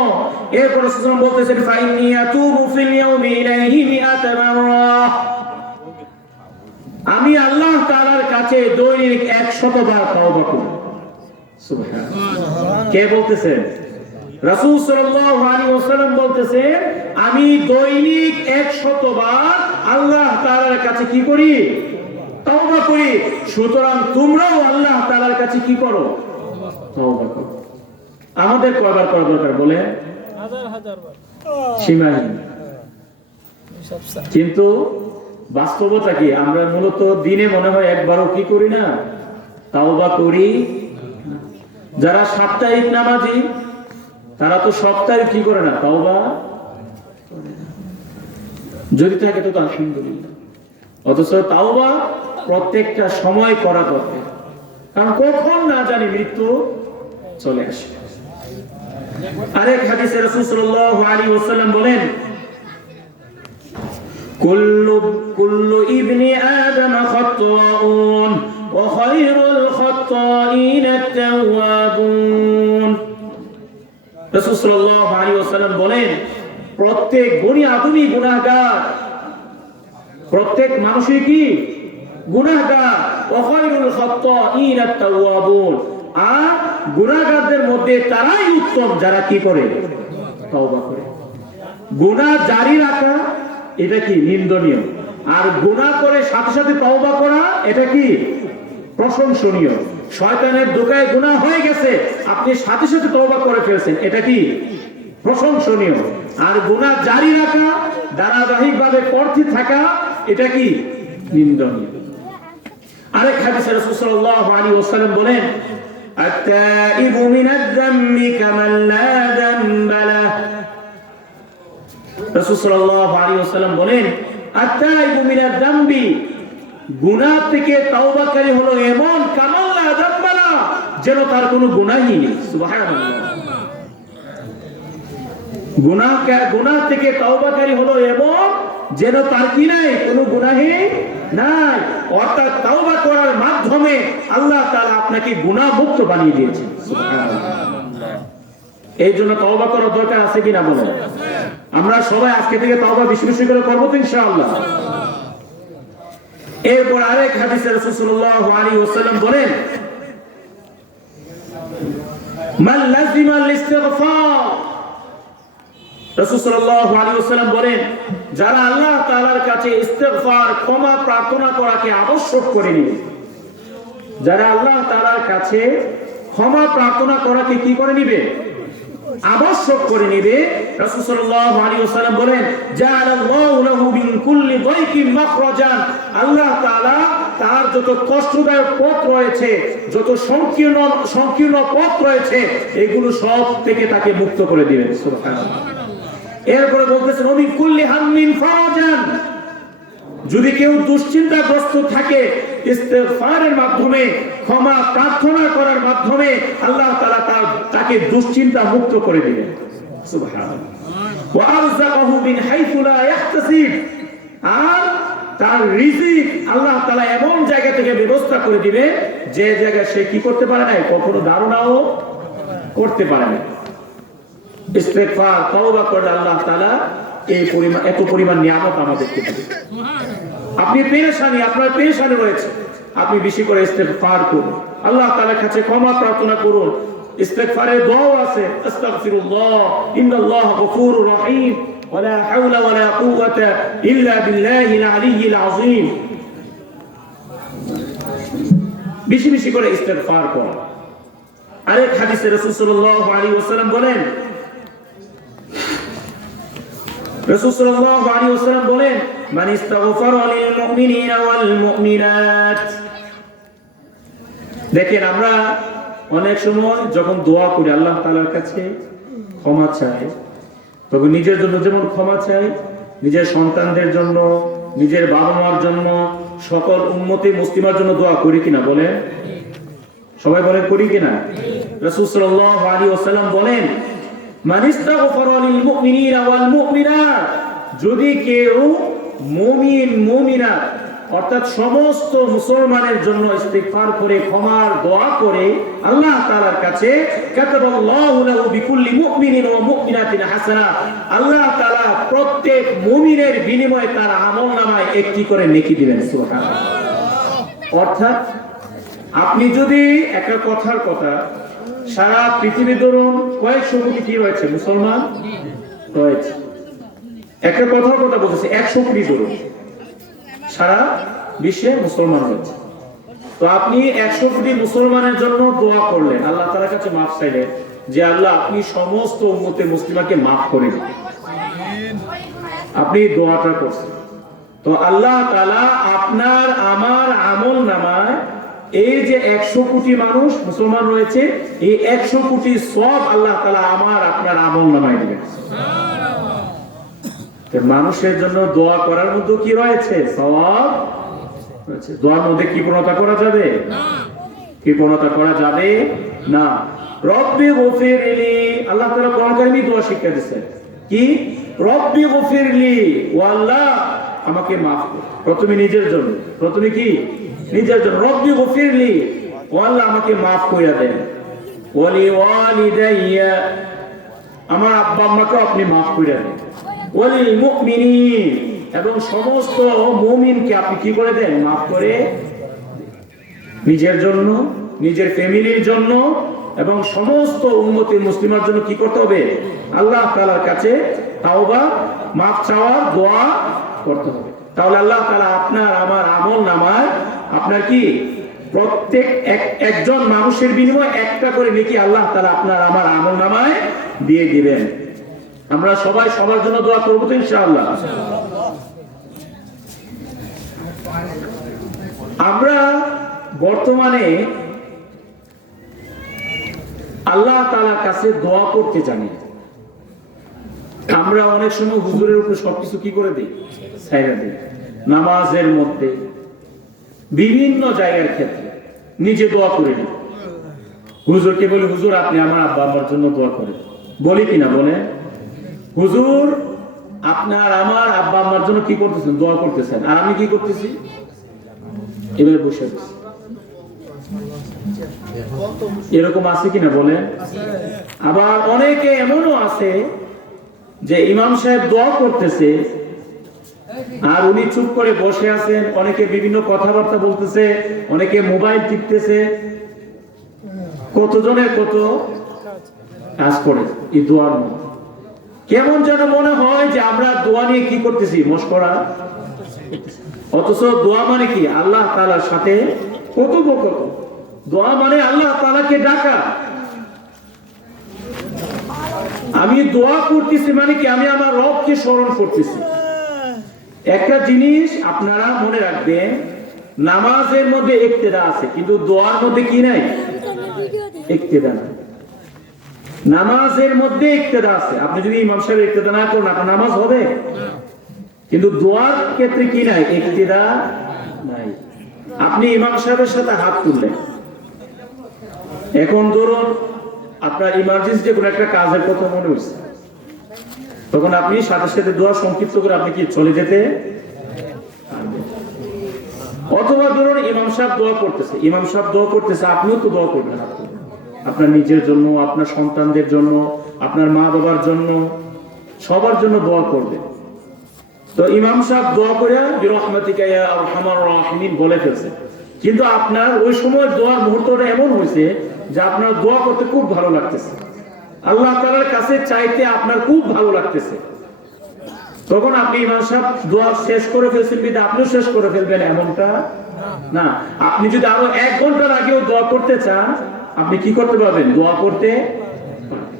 এরপর রাসূল সাল্লাল্লাহু আলাইহি ওয়াসাল্লাম বলতেছেন, ফাইন্নী আতুবু ফিল ইয়াউমি ইলাইহি মিআতা মাররা, আমি আল্লাহ তাআলার কাছে দৈনিক 100 বার তওবা করি। সুবহানাল্লাহ। কে বলতেছেন? রাসূল সাল্লাল্লাহু আলাইহি ওয়াসাল্লাম বলতেছেন, আমি দৈনিক 100 বার আল্লাহ তাআলার কাছে কি করি? তওবা করি। সুতরাং তোমরাও আল্লাহ তাআলার কাছে কি করো? তওবা করো। আমাদের কয়বার করা দরকার বলে? হাজার বার, সীমাহীন। কিন্তু বাস্তবতা কি? আমরা মূলত দিনে মনে হয় একবারও কি করি না, তাওবা করি। যারা সাপ্তাহিক নামাজি, তারা তো সপ্তাহে কি করে না, তাওবা যদি থাকে তো আলহামদুলিল্লাহ। অথচ তাওবা প্রত্যেকটা সময় করা দরকার, কারণ কখন না জানি মৃত্যু চলে আসে। আরেক হাদিসে রাসূল সাল্লাল্লাহু আলাইহি ওয়াসাল্লাম বলেন, কুল্লু ইবনি আদম খাত্তাউন ওয়া খায়রুল খাত্তাইন আত-তাওয়াবুন। রাসূল সাল্লাল্লাহু আলাইহি ওয়াসাল্লাম বলেন, প্রত্যেক বনি আদমই গুনাহগার, প্রত্যেক মানুষই কি গুনাহগার। ওয়া খায়রুল খাত্তাইন আত-তাওয়াবুন, আর গুনাহগারদের মধ্যে তারাই উত্তম যারা কি করে? তওবা করে। গুনাহ জারি রাখা এটা কি নিন্দনীয়, আর গুনাহ করে সাথে সাথে তওবা করা এটা কি প্রশংসনীয়। শয়তানের ধোঁকায় গুনাহ হয়ে গেছে, আপনি সাথে সাথে তওবা করে ফেলছেন, এটা কি প্রশংসনীয়। আর গুনাহ জারি রাখা, ধারাবাহিকভাবে করতে থাকা, এটা কি নিন্দনীয়। আরেক হাদিসে রাসূল সাল্লাল্লাহু আলাইহি ওয়াসাল্লাম বলেন, আত-তাইবু মিনাজ-যামবি কামান লা যামবা লাহ। রাসূল সাল্লাল্লাহু আলাইহি ওয়াসাল্লাম বলেন, আত-তাইবু মিনাজ-যামবি, গুনাহ থেকে তওবাকারী হলো এমন, কামান লা যামবা লাহ, যেন তার কোনো গুনাহই নেই। সুবহানাল্লাহ। গুনাহ থেকে তওবাকারী হলো এমন, যেন তার কি নাই, কোনো গুনাহই নাই। অর্থাৎ তওবা করার মাধ্যমে আল্লাহ তাআলা আপনাকে গুনাহ মুক্ত বানিয়ে দিয়েছেন। সুবহানাল্লাহ। এই জন্য তওবা করার দরকার আছে কিনা বলেন? আমরা সবাই আজকে থেকে তওবা বেশি বেশি করে করব তো ইনশাআল্লাহ। এরপর আরেক হাদিসে রাসূল সাল্লাল্লাহু আলাইহি ওয়াসাল্লাম বলেন, মান লাযিমাল ইস্তিগফার রাসূল সাল্লাল্লাহু আলাইহি ওয়াসাল্লাম বলেন, যারা আল্লাহ তাআলার কাছে ইস্তিগফার ক্ষমা প্রার্থনা করাকে আবশ্যক করে নিবে, যারা আল্লাহ তাআলার কাছে ক্ষমা প্রার্থনা করাকে কি করে নিবে, আবশ্যক করে নিবে, রাসূল সাল্লাল্লাহু আলাইহি ওয়াসাল্লাম বলেন, জাআলাল্লাহু লাহু মিন কুল্লি দাইকিন মাখরাজান, আল্লাহ তাআলা তার যত কষ্টদায়ক পথ রয়েছে, যত সংকীর্ণ পথ রয়েছে, এগুলো সব থেকে তাকে মুক্ত করে দিবেন। সুবহানাল্লাহ। এরপরে বলতেছেন, মিন কুল্লি হাম্মিন ফারাজান, যদি কেউ দুশ্চিন্তাগ্রস্ত থাকে, ইস্তিগফারের মাধ্যমে ক্ষমা প্রার্থনা করার মাধ্যমে আল্লাহ তাআলা তাকে দুশ্চিন্তা মুক্ত করে দিবেন। সুবহানাল্লাহ। ওয়া আরযাকাহু মিন হাইথু লা ইয়াহতাসিব, আর তার রিজিক আল্লাহ তাআলা এমন জায়গা থেকে ব্যবস্থা করে দিবে যে জায়গায় সে কি করতে পারে না, কখনো ধারণাও করতে পারে না। ইস্তিগফার তওবা করলে আল্লাহ তাআলা এত পরিমাণ নিয়ামত আমাদেরকে দিবে। আপনি পেরেশানি, আপনার পেরেশানি রয়েছে, আপনি বেশি করে ইস্তিগফার করুন, আল্লাহ তাআলার কাছে ক্ষমা প্রার্থনা করুন। ইস্তিগফারের দোয়া আছে, আস্তাগফিরুল্লাহ ইন্নাল্লাহা গফুরুর রহিম ওয়া লা হাওলা ওয়া লা কুওয়াতা ইল্লা বিল্লাহিল আলিয়্যিল আযীম। বেশি বেশি করে ইস্তিগফার করুন। আরেক হাদিসে রাসূল সাল্লাল্লাহু আলাইহি ওয়াসাল্লাম বলেন, রাসূল সাল্লাল্লাহু আলাইহি ওয়াসাল্লাম বলেন, মান ইস্তাগফারা লিল মুমিনিনা ওয়াল মুমিনাত। দেখেন, আমরা অনেক সময় যখন দোয়া করি, আল্লাহ তাআলার কাছে ক্ষমা চাই, তখন নিজের জন্য যেমন ক্ষমা চাই, নিজের সন্তানদের জন্য, নিজের বাবা মার জন্য, সকল উম্মতে মুসলিমার জন্য দোয়া করি কিনা বলেন? সবাই বলে করি কিনা? রাসূল সাল্লাল্লাহু আলাইহি ওয়াসাল্লাম বলেন, মান ইস্তাগফারা লিল মুমিনিনা ওয়াল মুমিনাত, যদি কেউ মুমিন মুমিনাত অর্থাৎ সমস্ত মুসলমানের জন্য ইস্তিগফার করে ক্ষমার দোয়া করে আল্লাহ তাআলার কাছে, কাতাবাল্লাহু লাহু বিকুল্লি মুমিনিন ওয়া মুমিনাতিন হাসানা, আল্লাহ তাআলা প্রত্যেক মুমিনের বিনিময়ে তার আমলনামায় একটি করে নেকি দিবেন। সুবহানাল্লাহ। অর্থাৎ আপনি যদি একটা কথার কথা, সারা পৃথিবী ধরুন কয়েকশো কোটি কি রয়েছে, মুসলমান রয়েছে, একটা কথার কথা বলতেছে 100 কোটি ধরুন সারা বিশ্বে মুসলমান রয়েছে, তো আপনি 100 কোটি মুসলমানের জন্য দোয়া করলেন, আল্লাহ তাআলার কাছে মাফ চাইলেন যে আল্লাহ আপনি সমস্ত উম্মতে মুসলিমাকে মাফ করে দিন, আপনি দোয়াটা করছেন, তো আল্লাহ তাআলা আপনার আমার আমলনামায় এই যে 100 কোটি মানুষ মুসলমান রয়েছে, এই 100 কোটি সওয়াব আল্লাহ তাআলা আমার আপনার আমলনামায় দিবেন। মানুষের জন্য দোয়া করার মধ্যে কি রয়েছে? সওয়াব রয়েছে। দোয়ার মধ্যে কৃপণতা করা যাবে না, কৃপণতা করা যাবে না। রব্বি গফিরলি, আল্লাহ তাআলা কোরআন কারীমে দোয়া শিক্ষা দিয়েছেন কি? রব্বি গফিরলি, ও আল্লাহ আমাকে maaf করুন। প্রথমে নিজের জন্য, প্রথমে কি নিজের জন্য, রব্বি গফিরলি, ও আল্লাহ আমাকে maaf করে দেন। ওয়ালি ওয়ালিদাইয়া, আমার আব্বা আম্মাকে আপনি maaf করে দেন। ওয়ালিল মুমিনিন, এবং সমস্ত মুমিনকে আপনি কি করে দেন? maaf করে। নিজের জন্য, নিজের ফ্যামিলির জন্য এবং সমস্ত উম্মতে মুসলিমার জন্য কি করতে হবে? আল্লাহ তাআলার কাছে তাওবা, maaf চাওয়ার দোয়া করতে হবে। তাহলে আল্লাহ তাআলা আপনার আমার আমলনামায় আপনার কি প্রত্যেক একজন মানুষের বিনিময়ে একটা করে নেকি আল্লাহ তাআলা আপনার আমার আমলনামায় দিয়ে দিবেন। আমরা সবাই সবার জন্য দোয়া করব তো ইনশাআল্লাহ। আমরা বর্তমানে আল্লাহ তাআলার কাছে দোয়া করতে জানি। আমরা অনেক সময় হুজুরের উপর সবকিছু কি করে দিই? ছাইরা দিই। নামাজের মধ্যে বিভিন্ন জায়গার ক্ষেত্রে নিজে দোয়া করে দিই। হুজুরকে বলি, হুজুর আপনি আমার আব্বা আম্মার জন্য দোয়া করেন। বলি কিনা? বলে, হুজুর আপনার আমার আব্বা আম্মার জন্য কি করতেছেন? দোয়া করতেছেন। আর আমি কি করতেছি? এভাবে বসে আছি। এরকম আছে কিনা বলে? আবার অনেকে এমনও আছে যে ইমাম সাহেব দোয়া করতেছে আর উনি চুপ করে বসে আছেন, অনেকে বিভিন্ন কথাবার্তা বলতেছে, অনেকে মোবাইল টিপতেছে, কতজনের কত কাজ করে এই দোয়ার মধ্যে। কেমন যেন মনে হয় যে আমরা দোয়া নিয়ে কি করতেছি, মশকরা। অথচ দোয়া মানে কি? আল্লাহ তাআলার সাথে কথোপকথন। দোয়া মানে আল্লাহ তাআলাকে ডাকা। আমি দোয়া করতেছি মানে কি? আমি আমার রবকে স্মরণ করতেছি। একটা জিনিস আপনারা মনে রাখবেন, নামাজের মধ্যে ইক্তেদা আছে, কিন্তু দোয়ার মধ্যে কি নাই? ইক্তেদা নাই। নামাজের মধ্যে ইক্তেদা আছে। আপনি যদি ইমাম সাহেবের ইক্তেদা না করেন, আপনার নামাজ হবে? কিন্তু দোয়ার ক্ষেত্রে কি নাই? ইক্তেদা নাই। আপনি ইমাম সাহেবের সাথে হাত তুললেন, এখন ধরুন আপনার ইমার্জেন্সি কোনো একটা কাজের কথা মনে হচ্ছে, তখন আপনি সাথে সাথে দোয়া সংক্ষিপ্ত করে আপনি কি চলে যেতে পারবেন। অথবা ধরুন ইমাম সাহেব দোয়া করতেছে, ইমাম সাহেব দোয়া করতেছে, আপনিও তো দোয়া করবেন, আপনার নিজের জন্য, আপনার সন্তানদের জন্য, আপনার মা বাবার জন্য, সবার জন্য দোয়া করবেন। তো ইমাম সাহেব দোয়া করে বিরহমাতিকা ইয়া আরহামার রাহিমিন বলে ফেলছে, কিন্তু আপনার ওই সময় দোয়ার মুহূর্তটা এমন হয়েছে যে আপনার দোয়া করতে খুব ভালো লাগতেছে, আল্লাহ তাআলার কাছে চাইতে আপনার খুব ভালো লাগতেছে। তখন আপনি ইমাম সাহেব দোয়া শেষ করে ফেলছেন বিধায় আপনিও শেষ করে ফেলবেন, এমনটা না। আপনি যদি আরো 1 ঘন্টার আগেও দোয়া করতে চান, আপনি কি করতে পারবেন? দোয়া করতে পারবেন।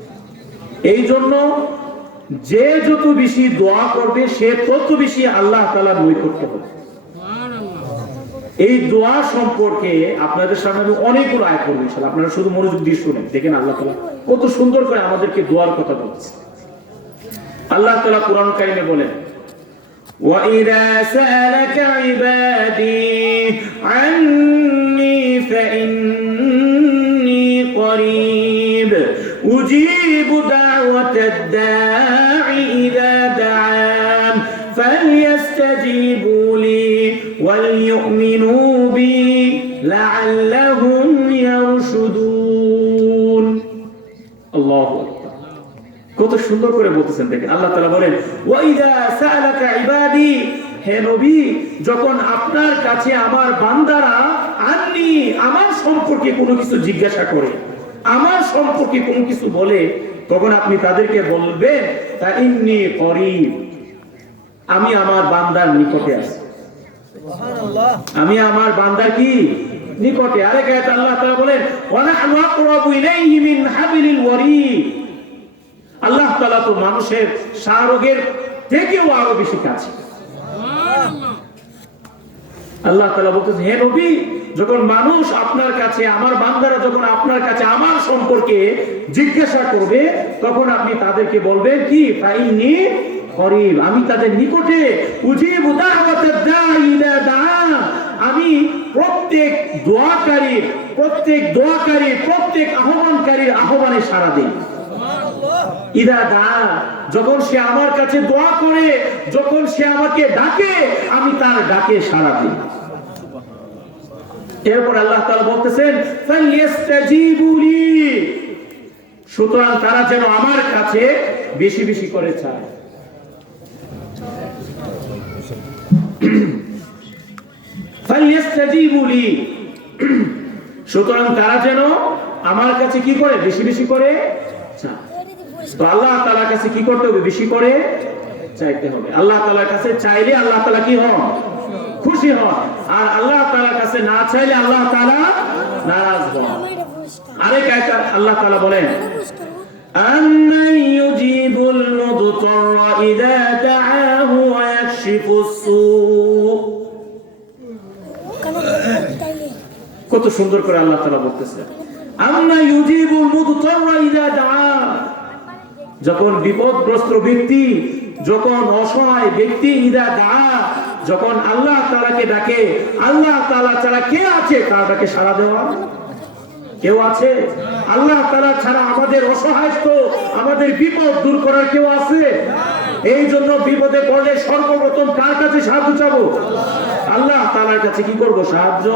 এই জন্য যে যত বেশি দোয়া করবে সে তত বেশি আল্লাহ তাআলার নৈকট্য হবে। এই দোয়া সম্পর্কে আপনাদের সামনে আমি অনেকগুলো আয়াত পড়ব ইনশাআল্লাহ, আপনারা শুধু মনোযোগ দিয়ে শুনেন। দেখেন আল্লাহ তাআলা কত সুন্দর করে আমাদেরকে দোয়ার কথা বলছে। আল্লাহ তাআলা কোরআন কারিমে বলেন, وَإِذَا سَأَلَكَ عِبَادِي عَنِّي فَإِنِّي قَرِيبٌ أُجِيبُ دَعْوَةَ الدَّاعِ إِذَا دَعَانِ فَلْيَسْتَجِيبُوا لِي وَلْيُؤْمِنُوا بِي لَعَلَّهُمْ يَرْشُدُونَ। আল্লাহু আকবার। কত সুন্দর করে বলতেছেন, দেখেন আল্লাহ তাআলা বলেন, ওয়াইদা সাআলাকা ইবাদি, হে নবী যখন আপনার কাছে আমার বান্দারা আন্নি, আমার সম্পর্কে কোনো কিছু জিজ্ঞাসা করে, আমার সম্পর্কে কোনো কিছু বলে, তখন আপনি তাদেরকে বলবেন তা ইন্নী করিব, আমি আমার বান্দার নিকটে আছি। সুবহানাল্লাহ, আমি আমার বান্দার কি নিকটে। আরেক আয়াতে আল্লাহ তাআলা বলেন, ওয়া নাহনু আকরাবু ইলাইহি মিন হাবিলিল ওয়ারিদ, আল্লাহ তাআলা তো মানুষের শাহরগের থেকেও আরো বেশি কাছে। আল্লাহ তাআলা বলতেছে, হে নবী যখন মানুষ আপনার কাছে, আমার বান্দারা যখন আপনার কাছে আমার সম্পর্কে জিজ্ঞাসা করবে, তখন আপনি তাদেরকে বলবেন কি? ফাইন্নী করিব, আমি তাদের নিকটে। উজিবু দাওয়াতাদ দাঈ ইযা দাআন, আমি প্রত্যেক দোয়াকারীর প্রত্যেক আহ্বানকারীর আহ্বানে সাড়া দিই। ইদা দা, যখন সে আমার কাছে দোয়া করে, যখন সে আমাকে ডাকে, আমি তার ডাকে সাড়া দিই। এরপর আল্লাহ তাআলা বলতেছেন, ফালইস্তাজিবু লি, সুতরাং তারা যেন আমার কাছে বেশি বেশি করে চায়। ফালইস্তাজিবু লি, সুতরাং তারা যেন আমার কাছে কি করে? বেশি বেশি করে চায়। তো আল্লাহ তাআলার কাছে কি করতে হবে? বেশি করে চাইতে হবে। আল্লাহ তাআলার কাছে চাইলে আল্লাহ তাআলা কি হন? খুশি হন। আর আল্লাহ তাআলার কাছে না চাইলে আল্লাহ তাআলা নারাজ হন। আরেক আয়াতে আল্লাহ তাআলা বলেন, আম্মান ইউজিবুল মুদতাররা ইযা দাআহু ওয়া ইয়াকশিফুস সূ, কত সুন্দর করে আল্লাহ তাআলা বলতেছেন, আম্মান ইউজিবুল মুদতাররা ইযা দাআ, যখন বিপদগ্রস্ত ব্যক্তি, যখন অসহায় ব্যক্তি, ইদা দা, যখন আল্লাহ তাআলাকে ডাকে, আল্লাহ তাআলা ছাড়া কে আছে তার ডাকে সাড়া দেওয়া? কেউ আছে? আল্লাহ তাআলা ছাড়া আমাদের অসহায়ত্ব, আমাদের বিপদ দূর করার কেউ আছে? এই জন্য বিপদে পড়লে সর্বপ্রথম কার কাছে সাহায্য চাবো? আল্লাহ তাআলার কাছে কি করব? সাহায্য।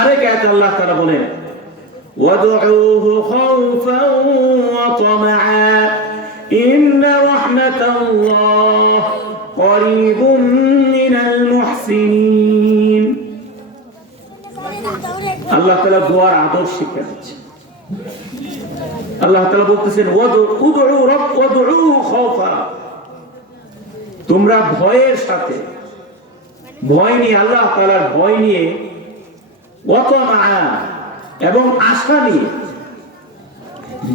আরেক আয়াতে আল্লাহ তাআলা বলেন, وادعوه خوفا وطمعا إن رحمة الله قريب من المحسنين। আল্লাহ তাআলা দোয়ার আদব শিক্ষা দিচ্ছে। আল্লাহ তাআলা বলতেছেন উদউ ওয়াদউ খাওফা, তোমরা ভয়ের সাথে, ভয় নিয়ে, আল্লাহ তাআলার ভয় নিয়ে, ওয়াতামা, এবং আশা নিয়ে,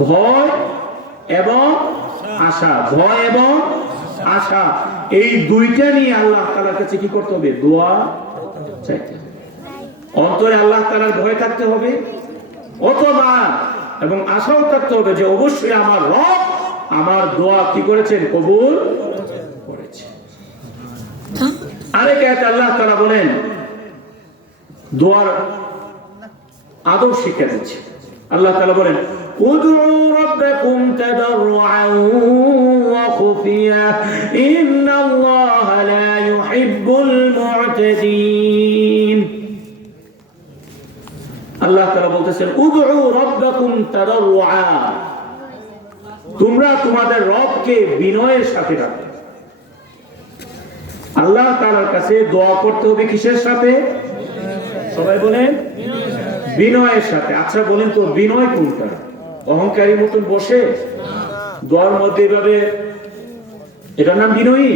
ভয় এবং আশা, ভয় এবং আশা, এই দুইটা নিয়ে আল্লাহ তাআলার কাছে কি করতে হবে? দোয়া চাইতে হবে। অন্তরে আল্লাহ তাআলার ভয় থাকতে হবে, অথবা এবং আশাও থাকতে হবে যে অবশ্যই আমার রব আমার দোয়া কি করেছেন? কবুল করেছে। আরেক আয়াতে আল্লাহ তাআলা বলেন, দোয়ার আদব শিক্ষা দিচ্ছে। আল্লাহ তাআলা বলেন, উদউ রাব্বাকুম তাদাররুআন ওয়া খুফিয়া ইন্নাল্লাহা লা ইউহিব্বুল মু'তাদিন। আল্লাহ তাআলা বলতেছেন, উদউ রাব্বাকুম তাদাররুআ, তোমরা তোমাদের রবকে বিনয়ের সাথে ডাকো। আল্লাহ তাআলার কাছে দোয়া করতে হবে কিসের সাথে? সবাই বলেন, বিনয়ের সাথে। আচ্ছা বলেন তো, বিনয় কোনটা? অহংকারী মতন বসে দোয়ার মধ্যে এভাবে, এটার নাম বিনয়ী?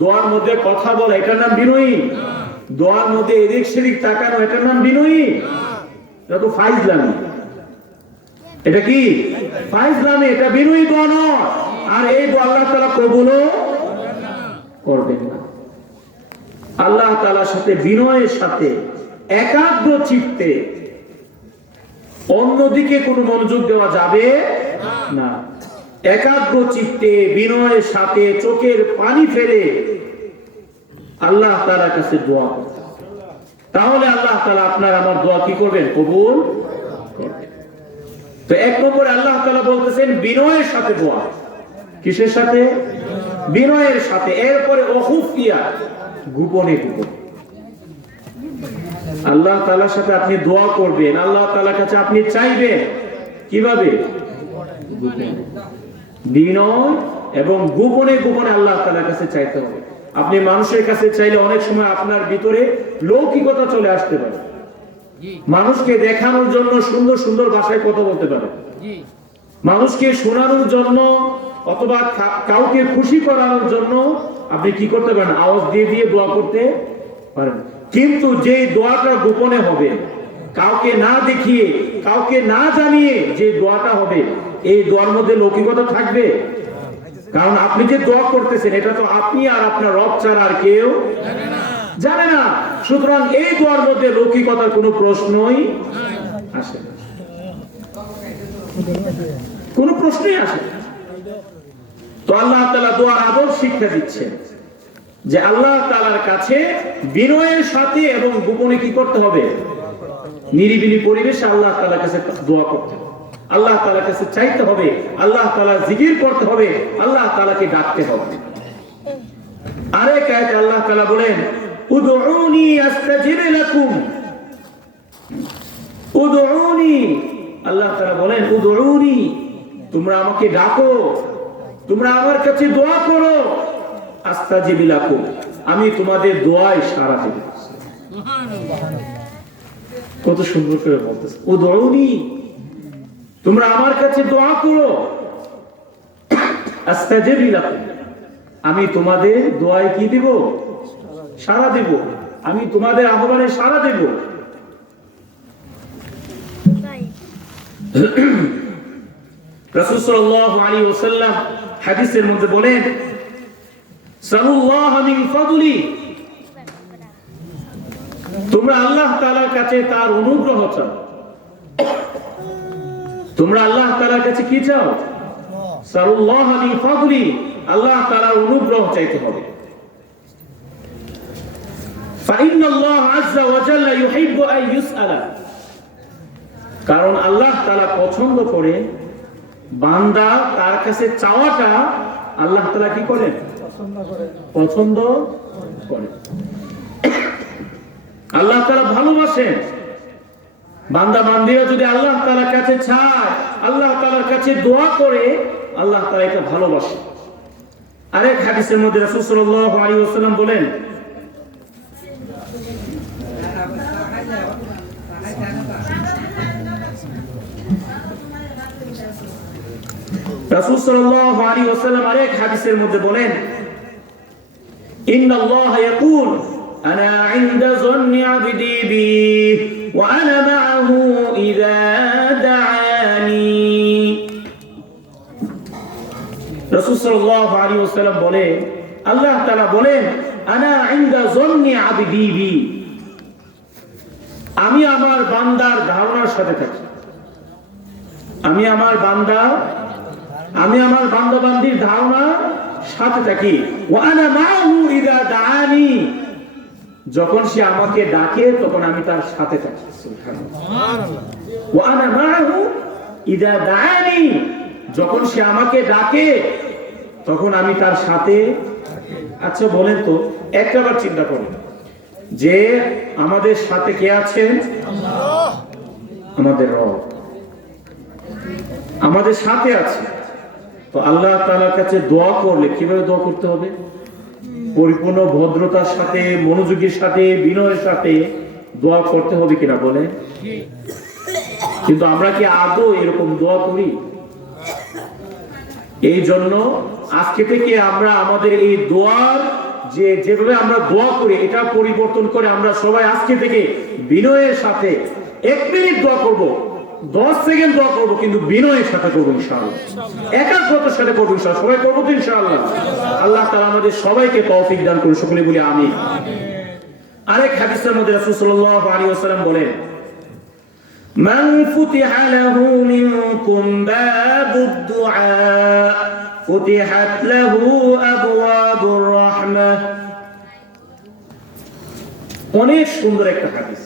দোয়ার মধ্যে কথা বলা, এটার নাম বিনয়ী? দোয়ার মধ্যে এদিক সেদিক তাকানো, এটার নাম বিনয়ী? এটা তো ফাইজলামি। এটা কি ফাইজলামি? এটা বিনয়ী দোয়া নয়। আর এই দোয়া আল্লাহ তাআলা কবুলও করবেন না। আল্লাহ তাআলার সাথে বিনয়ের সাথে একাগ্র চিত্তে অন্যদিকে কোনো মনোযোগ দেওয়া যাবে না। একাগ্র চিত্তে বিনয়ের সাথে চোখের পানি ফেলে আল্লাহ তাআলার কাছে দোয়া করতে, তাহলে আল্লাহ তাআলা আপনার আমার দোয়া কি করবেন? কবুল করবেন। তো এক নম্বরে আল্লাহ তাআলা বলতেছেন বিনয়ের সাথে দোয়া। কিসের সাথে? বিনয়ের সাথে। এরপরে খুফিয়া, গোপনে গোপনে আল্লাহ তাআলার সাথে আপনি দোয়া করবেন, আল্লাহ তাআলার কাছে আপনি চাইবেন। কিভাবে? বিনয় এবং গোপনে গোপনে আল্লাহ তাআলার কাছে চাইতে হবে। আপনি মানুষের কাছে চাইলে অনেক সময় আপনার ভিতরে লৌকিকতা চলে আসতে পারে। মানুষকে দেখানোর জন্য সুন্দর সুন্দর ভাষায় কথা বলতে পারে, মানুষকে শোনানোর জন্য অথবা কাউকে খুশি করানোর জন্য আপনি কি করতে পারেন? আওয়াজ দিয়ে দিয়ে দোয়া করতে পারেন। কিন্তু যে দোয়াটা গোপনে হবে, কাউকে না দেখিয়ে, কাউকে না জানিয়ে যে দোয়াটা হবে, এই দোয়ার মধ্যে লৌকিকতা থাকবে। কারণ আপনি যে দোয়া করতেছেন এটা তো আপনি আর আপনার রব ছাড়া আর কেউ জানে না। সুতরাং এই দোয়ার মধ্যে লৌকিকতার কোনো প্রশ্নই আসে না, কোনো প্রশ্নই আসে না। তো আল্লাহ তাআলা দোয়ার আদব শিক্ষা দিচ্ছেন যে আল্লাহ তাআলার কাছে বিনয়ের সাথে এবং গোপনে কি করতে হবে? নিরিবিলি পরিবেশে আল্লাহ তাআলার কাছে দোয়া করতে হবে, আল্লাহ তাআলার কাছে চাইতে হবে, আল্লাহ তাআলার জিকির করতে হবে, আল্লাহ তাআলাকে ডাকতে হবে। আরেক আয়াতে আল্লাহ তাআলা বলেন, উদউনি আস্তাজিব লাকুম। উদউনি, আল্লাহ তাআলা বলেন উদউনি, তোমরা আমাকে ডাকো, তোমরা আমার কাছে দোয়া করো, আস্তাজিব লাকুম, আমি তোমাদের দোয়ায় সাড়া দেব। কত সুন্দর করে বলতেছে, উদউনি, তোমরা আমার কাছে দোয়া করো, আস্তাজিব লাকুম, আমি তোমাদের দোয়ায় কি দেব? সাড়া দেব, আমি তোমাদের আহ্বানে সাড়া দেব। রাসূল সাল্লাল্লাহু আলাইহি ওয়াসাল্লাম হাদিসের মধ্যে বলেন, সাল্লাল্লাহু মিন ফাদলি, তোমরা আল্লাহ তাআলার কাছে তার অনুগ্রহ চাও। তোমরা আল্লাহ তাআলার কাছে কি চাও? সাল্লাল্লাহু মিন ফাদলি, আল্লাহ তাআলার অনুগ্রহ চাইতে হবে। ফাইনাল্লাহ আযজা ওয়া জাল্লা ইউহিব্বু আন ইউসআলা, কারণ আল্লাহ তাআলা পছন্দ করে বান্দা তার কাছে চাওয়াটা আল্লাহ তাআলা কি করেন? পছন্দ করেন। আল্লাহ তাআলা ভালোবাসেন। বান্দা বান্দিরা যদি আল্লাহ তাআলার কাছে চায়, আল্লাহ তাআলার কাছে দোয়া করে, আল্লাহ তাআলা এটা ভালোবাসেন। আরেক হাদিসের মধ্যে রাসূল সাল্লাল্লাহু আলাইহি ওয়াসাল্লাম বলেন, রাসূল সাল্লাল্লাহু আলাইহি ওয়াসাল্লাম আরেক হাদিসের মধ্যে বলেন, ইন্নাল্লাহা ইয়াকুল আনা ইনদা যন্নি আবদি বি ওয়া আনা মাআহু ইযা দাআনি। রাসূল সাল্লাল্লাহু আলাইহি ওয়াসাল্লাম বলেন, আল্লাহ তাআলা বলেন, আনা ইনদা যন্নি আবদি বি, আমি আমার বান্দার ধারণার সাথে থাকি। আমি আমার বান্দা বান্দির ধারণা সাথে থাকি। ওয়া আনা মাআহু ইযা দাআনি, যখন সে আমাকে ডাকে তখন আমি তার সাথে থাকি। সুবহানাল্লাহ। ওয়া আনা মাআহু ইযা দাআনি, যখন সে আমাকে ডাকে তখন আমি তার সাথে। আচ্ছা বলেন তো, একবার চিন্তা করুন যে আমাদের সাথে কে আছেন? আল্লাহ, আমাদের রব আমাদের সাথে আছে। তো আল্লাহ তাআলার কাছে দোয়া করলে কিভাবে দোয়া করতে হবে? পরিপূর্ণ ভদ্রতার সাথে, মনোযোগের সাথে, বিনয়ের সাথে দোয়া করতে হবে কিনা বলে? কিন্তু আমরা কি আদৌ এরকম দোয়া করি? এই জন্য আজকে থেকে আমরা আমাদের এই দোয়ার যেভাবে আমরা দোয়া করি এটা পরিবর্তন করে আমরা সবাই আজকে থেকে বিনয়ের সাথে 1 মিনিট দোয়া করব, 10 সেকেন্ড দোয়া করব, কিন্তু বিনয়ের সাথে করব ইনশাআল্লাহ, একাগ্রতার সাথে করব ইনশাআল্লাহ। সবাই করব তো ইনশাআল্লাহ। আল্লাহ তাআলা আমাদের সবাইকে তৌফিক দান করুন, সকলে বলি আমিন। আরেক হাদিসের মধ্যে রাসূল সাল্লাল্লাহু আলাইহি ওয়াসাল্লাম বলেন, মান ফুতিহা লাহু মিনকুম বাবুদ দুআ ফুতিহাত লাহু আবওয়াবুর রাহমাহ। অনেক সুন্দর একটা হাদিস।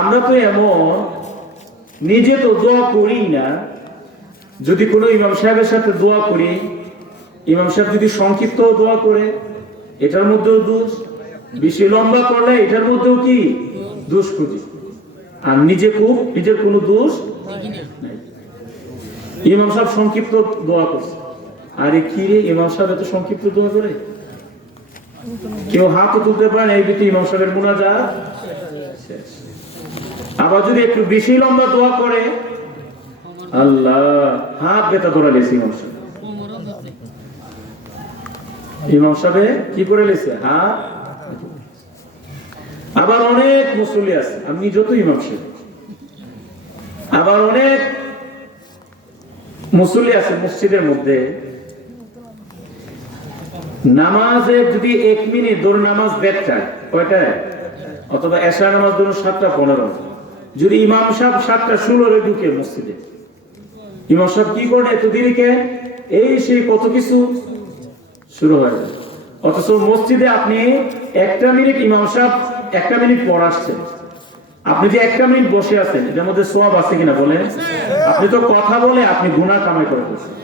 আমরা তো এমন নিজে তো দোয়া করি না, যদি কোনো ইমাম সাহেবের সাথে দোয়া করি, ইমাম সাহেব যদি সংক্ষিপ্ত দোয়া করে এটার মধ্যেও দোষ, বেশি লম্বা করলে এটার মধ্যেও কি দোষ খুঁজি, আর নিজের কোনো দোষ নাই। ইমাম সাহেব সংক্ষিপ্ত দোয়া করছে, আরে কি রে ইমাম সাহেব এত সংক্ষিপ্ত দোয়া করে? কেউ হাত তুলতে পারে না, এই ভিতরে ইমাম সাহেবের মুনাজাত শেষ। আবার যদি একটু বেশি লম্বা দোয়া করে, আল্লাহ হাত বেতা ধরে লেছে ইমাম সাহেব কি করে লেছে হাত। আবার অনেক মুসল্লি আছে, আমি যত ইমাম সাহেব, আবার অনেক মুসল্লি আছে মসজিদের মধ্যে, নামাজে যদি 1 মিনিট ধরুন নামাজ দেড়টায়, কয়টায়? অথবা এশা নামাজ ধরুন 7:15, যদি ইমাম সাহেব 7:16 ঢুকে মসজিদে, ইমাম সাহেব কি করে এত দেরি কেন? এই সেই কত কিছু শুরু হয়ে যায়। অথচ মসজিদে আপনি 1 মিনিট ইমাম সাহেব 1 মিনিট পর আসছেন, আপনি যে 1 মিনিট বসে আছেন এটার মধ্যে সওয়াব আছে কিনা বলেন? আপনি তো কথা বলে আপনি গুনাহ কামাই করে ফেলছেন।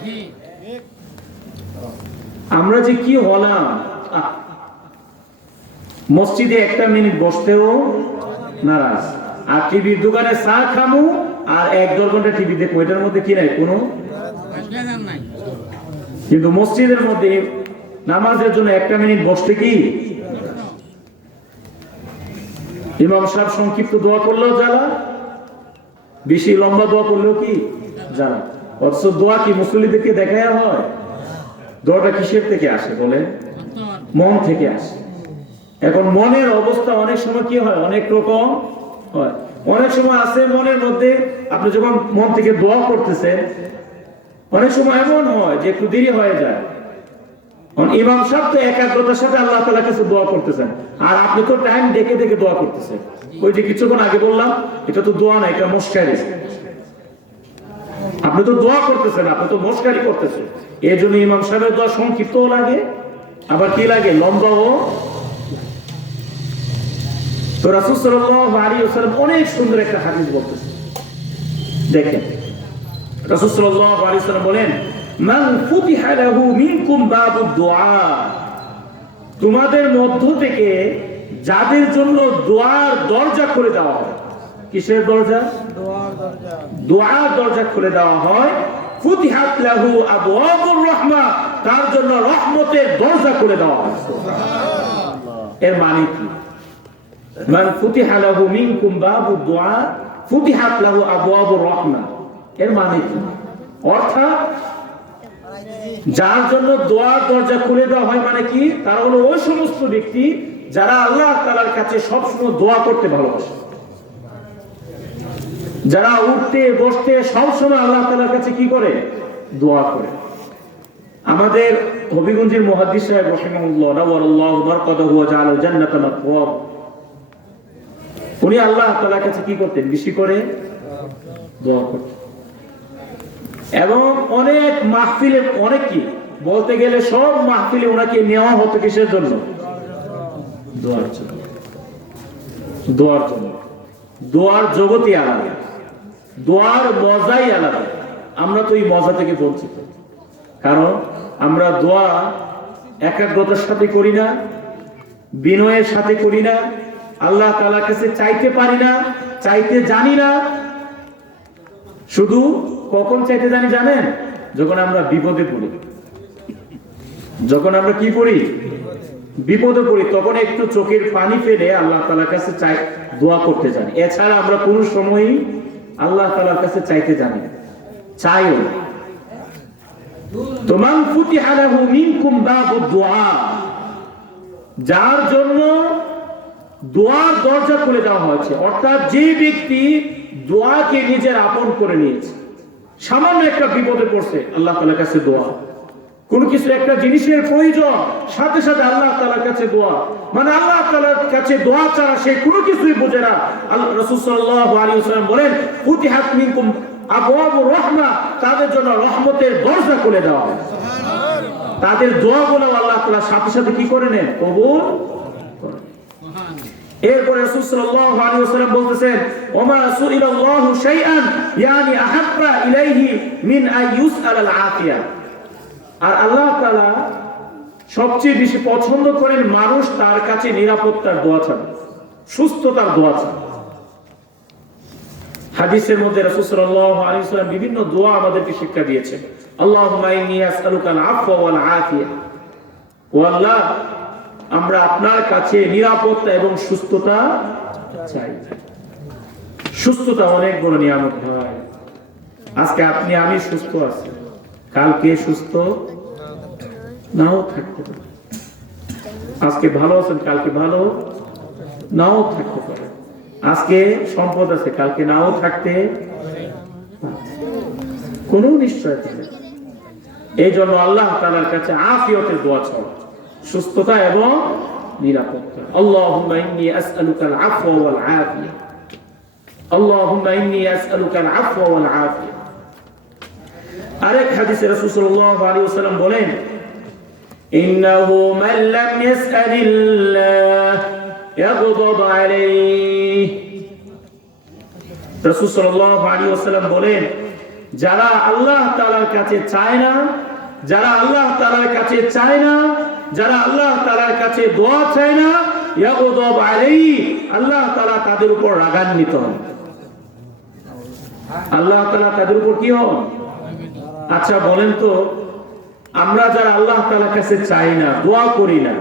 আমরা যে কি হলাম, মসজিদে 1 মিনিট বসতেও নারাজ, আর টিভির দোকানে চা খামু আর 1-1.5 ঘন্টা টিভি দেখবো, এটার মধ্যে কি নাই কোনো। কিন্তু মসজিদের মধ্যে নামাজের জন্য 1 মিনিট বসতে কি, ইমাম সাহেব সংক্ষিপ্ত দোয়া করলেও জ্বালা, বেশি লম্বা দোয়া করলেও কি জ্বালা। অথচ দোয়া কি মুসল্লিদেরকে দেখায়া হয়? দোয়াটা কিসের থেকে আসে বলে? মন থেকে আসে। এখন মনের অবস্থা অনেক সময় কি হয়, অনেক রকম হয়। অনেক সময় আছে মনের মধ্যে, আপনি যখন মন থেকে দোয়া করতেছেন অনেক সময় এমন হয় যে একটু দেরি হয়ে যায়। ইমাম সাহেব তো একাগ্রতার সাথে আল্লাহ তাআলার কাছে দোয়া করতেছেন, আর আপনি তো টাইম দেখে দেখে দোয়া করতেছেন। ওই যে কিছুক্ষণ আগে বললাম, এটা তো দোয়া না, এটা মস্কারি। আপনি তো দোয়া করতেছেন, আপনি তো মস্কারি করতেছেন। এই জন্য ইমাম সাহেবের দোয়া সংক্ষিপ্তও লাগে, আবার কি লাগে, লম্বাও। তো রাসূল সাল্লাল্লাহু আলাইহি ওয়াসাল্লাম অনেক সুন্দর একটা হাদিস বলতেছেন, দেখেন। রাসূল সাল্লাল্লাহু আলাইহি ওয়াসাল্লাম বলেন, মান ফুতিহা লাহু মিনকুম বাবুদ দুআ, তোমাদের মধ্য থেকে যাদের জন্য দোয়ার দরজা খুলে দেওয়া হয়। কিসের দরজা? দোয়ার দরজা খুলে দেওয়া হয়। ফুতিহাত লাহু আবওয়াবুর রাহমাহ, তার জন্য রহমতের দরজা খুলে দেওয়া হয়। সুবহানাল্লাহ। এর মানে কি? মান ফুতিহা লাহু মিনকুম বাবুদ দুআ ফুতিহাত লাহু আবওয়াবুর রাহমাহ, এর মানে কি? অর্থাৎ যার জন্য দোয়ার দরজা খুলে দেওয়া হয় মানে কি, তারা হলো ওই সমস্ত ব্যক্তি যারা আল্লাহ তাআলার কাছে সবসময় দোয়া করতে ভালোবাসে, যারা উঠতে বসতে সবসময় আল্লাহ তাআলার কাছে কি করে, দোয়া করে। আমাদের হবিগঞ্জের মুহাদ্দিস সাহেব রাহিমাহুল্লাহ রাওয়াল্লাহু বারাকাতুহু ওয়া জাআলাল জান্নাতা মাথওয়া, উনি আল্লাহ তাআলার কাছে কি করতেন, বেশি করে দোয়া করতেন। এবং অনেক মাহফিলে, অনেক কি বলতে গেলে সব মাহফিলে ওনাকে নেওয়া হতো কিসের জন্য, দোয়ার জন্য। দোয়ার জন্য, দোয়ার জগতই আলাদা, দোয়ার মজাই আলাদা। আমরা তো এই মজা থেকে বঞ্চিত, কারণ আমরা দোয়া একাগ্রতার সাথে করি না, বিনয়ের সাথে করি না, আল্লাহ তাআলার কাছে চাইতে পারি না, চাইতে জানি না। শুধু কখন চাইতে জানি জানেন, যখন আমরা বিপদে পড়ি, যখন আমরা কি করি, বিপদে পড়ি, তখন একটু চোখের পানি ফেলে আল্লাহ তাআলার কাছে চাই, দোয়া করতে জানি। এছাড়া আমরা কোনো সময়ই আল্লাহ তাআলার কাছে চাইতে জানি না, চাইও না। তোমান ফুতিহা লাহু মিনকুম বাবুদ দুআ, যার জন্য দোয়ার দরজা খুলে দেওয়া হয়েছে, অর্থাৎ যে ব্যক্তি দোয়াকে নিজের আপন করে নিয়েছে, সামান্য একটা বিপদে পড়ছে আল্লাহ তাআলার কাছে দোয়া, কোন কিছু একটা জিনিসের প্রয়োজন সাথে সাথে আল্লাহ তাআলার কাছে দোয়া, মানে আল্লাহ তাআলার কাছে দোয়া ছাড়া সে কোনো কিছুই বোঝে না। আল্লাহ রাসূল সাল্লাল্লাহু আলাইহি ওয়াসাল্লাম বলেন, ফুতিহাত মিনকুম আবওয়াবুর রাহমা, তাদের জন্য রহমতের দরজা খুলে দেওয়া হয়। তাদের দোয়াগুলো আল্লাহ তাআলা সাথে সাথে কি করে নেন, কবুল করেন। এরপর রাসূল সাল্লাল্লাহু আলাইহি ওয়াসাল্লাম বলতেছেন, ওমা সুইলাল্লাহু শাইআন ইয়ানি আহাব্বা ইলাইহি মিন আইয়ুসআল আফিয়া, আর আল্লাহ তাআলা সবচেয়ে বেশি পছন্দ করেন মানুষ তার কাছে নিরাপত্তার দোয়া চায়, সুস্থতার দোয়া চায়। হাদিসের মধ্যে রাসূল সাল্লাল্লাহু আলাইহি ওয়াসাল্লাম বিভিন্ন দোয়া আমাদেরকে শিক্ষা দিয়েছেন। আল্লাহুম্মা ইন্নী আসআলুকাল আফওয়া ওয়াল আফিয়া, ও আল্লাহ আমরা আপনার কাছে নিরাপত্তা এবং সুস্থতা চাই। সুস্থতা অনেক বড় নিয়ামত ভাই। আজকে আপনি আমি সুস্থ আছি, কালকে সুস্থ নাও থাকতে পারে। আজকে ভালো আছেন, কালকে ভালো নাও থাকতে পারে। আজকে সম্পদ আছে, কালকে নাও থাকতে কোনো নিশ্চয়তা নেই। এই জন্য আল্লাহ তাআলার কাছে আফিয়তের দোয়া চাও, সুস্থতা এবং নিরাপত্তা। আল্লাহুম্মা ইন্নী আসআলুকাল আফওয়া ওয়াল আফিয়া, আল্লাহুম্মা ইন্নী আসআলুকাল আফওয়া ওয়াল আফিয়া। আরেক হাদিসে রাসূল সাল্লাল্লাহু আলাইহি ওয়াসাল্লাম বলেন, ইন্নাহু মান লাম ইয়াসআলিল্লাহ ইয়াগদাব আলাইহি। রাসূল সাল্লাল্লাহু আলাইহি ওয়াসাল্লাম বলেন, যারা আল্লাহ তাআলার কাছে চায় না, যারা আল্লাহ তাআলার কাছে চায় না, যারা আল্লাহ তাআলার কাছে দোয়া চায় না, ইয়াগদাব আলাইহি, আল্লাহ তাআলা তাদের উপর রাগান্বিত হন। আল্লাহ তাআলা তাদের উপর কি হন? আচ্ছা বলেন তো, আমরা যারা আল্লাহ তাআলার কাছে চাই না, দোয়া করি না,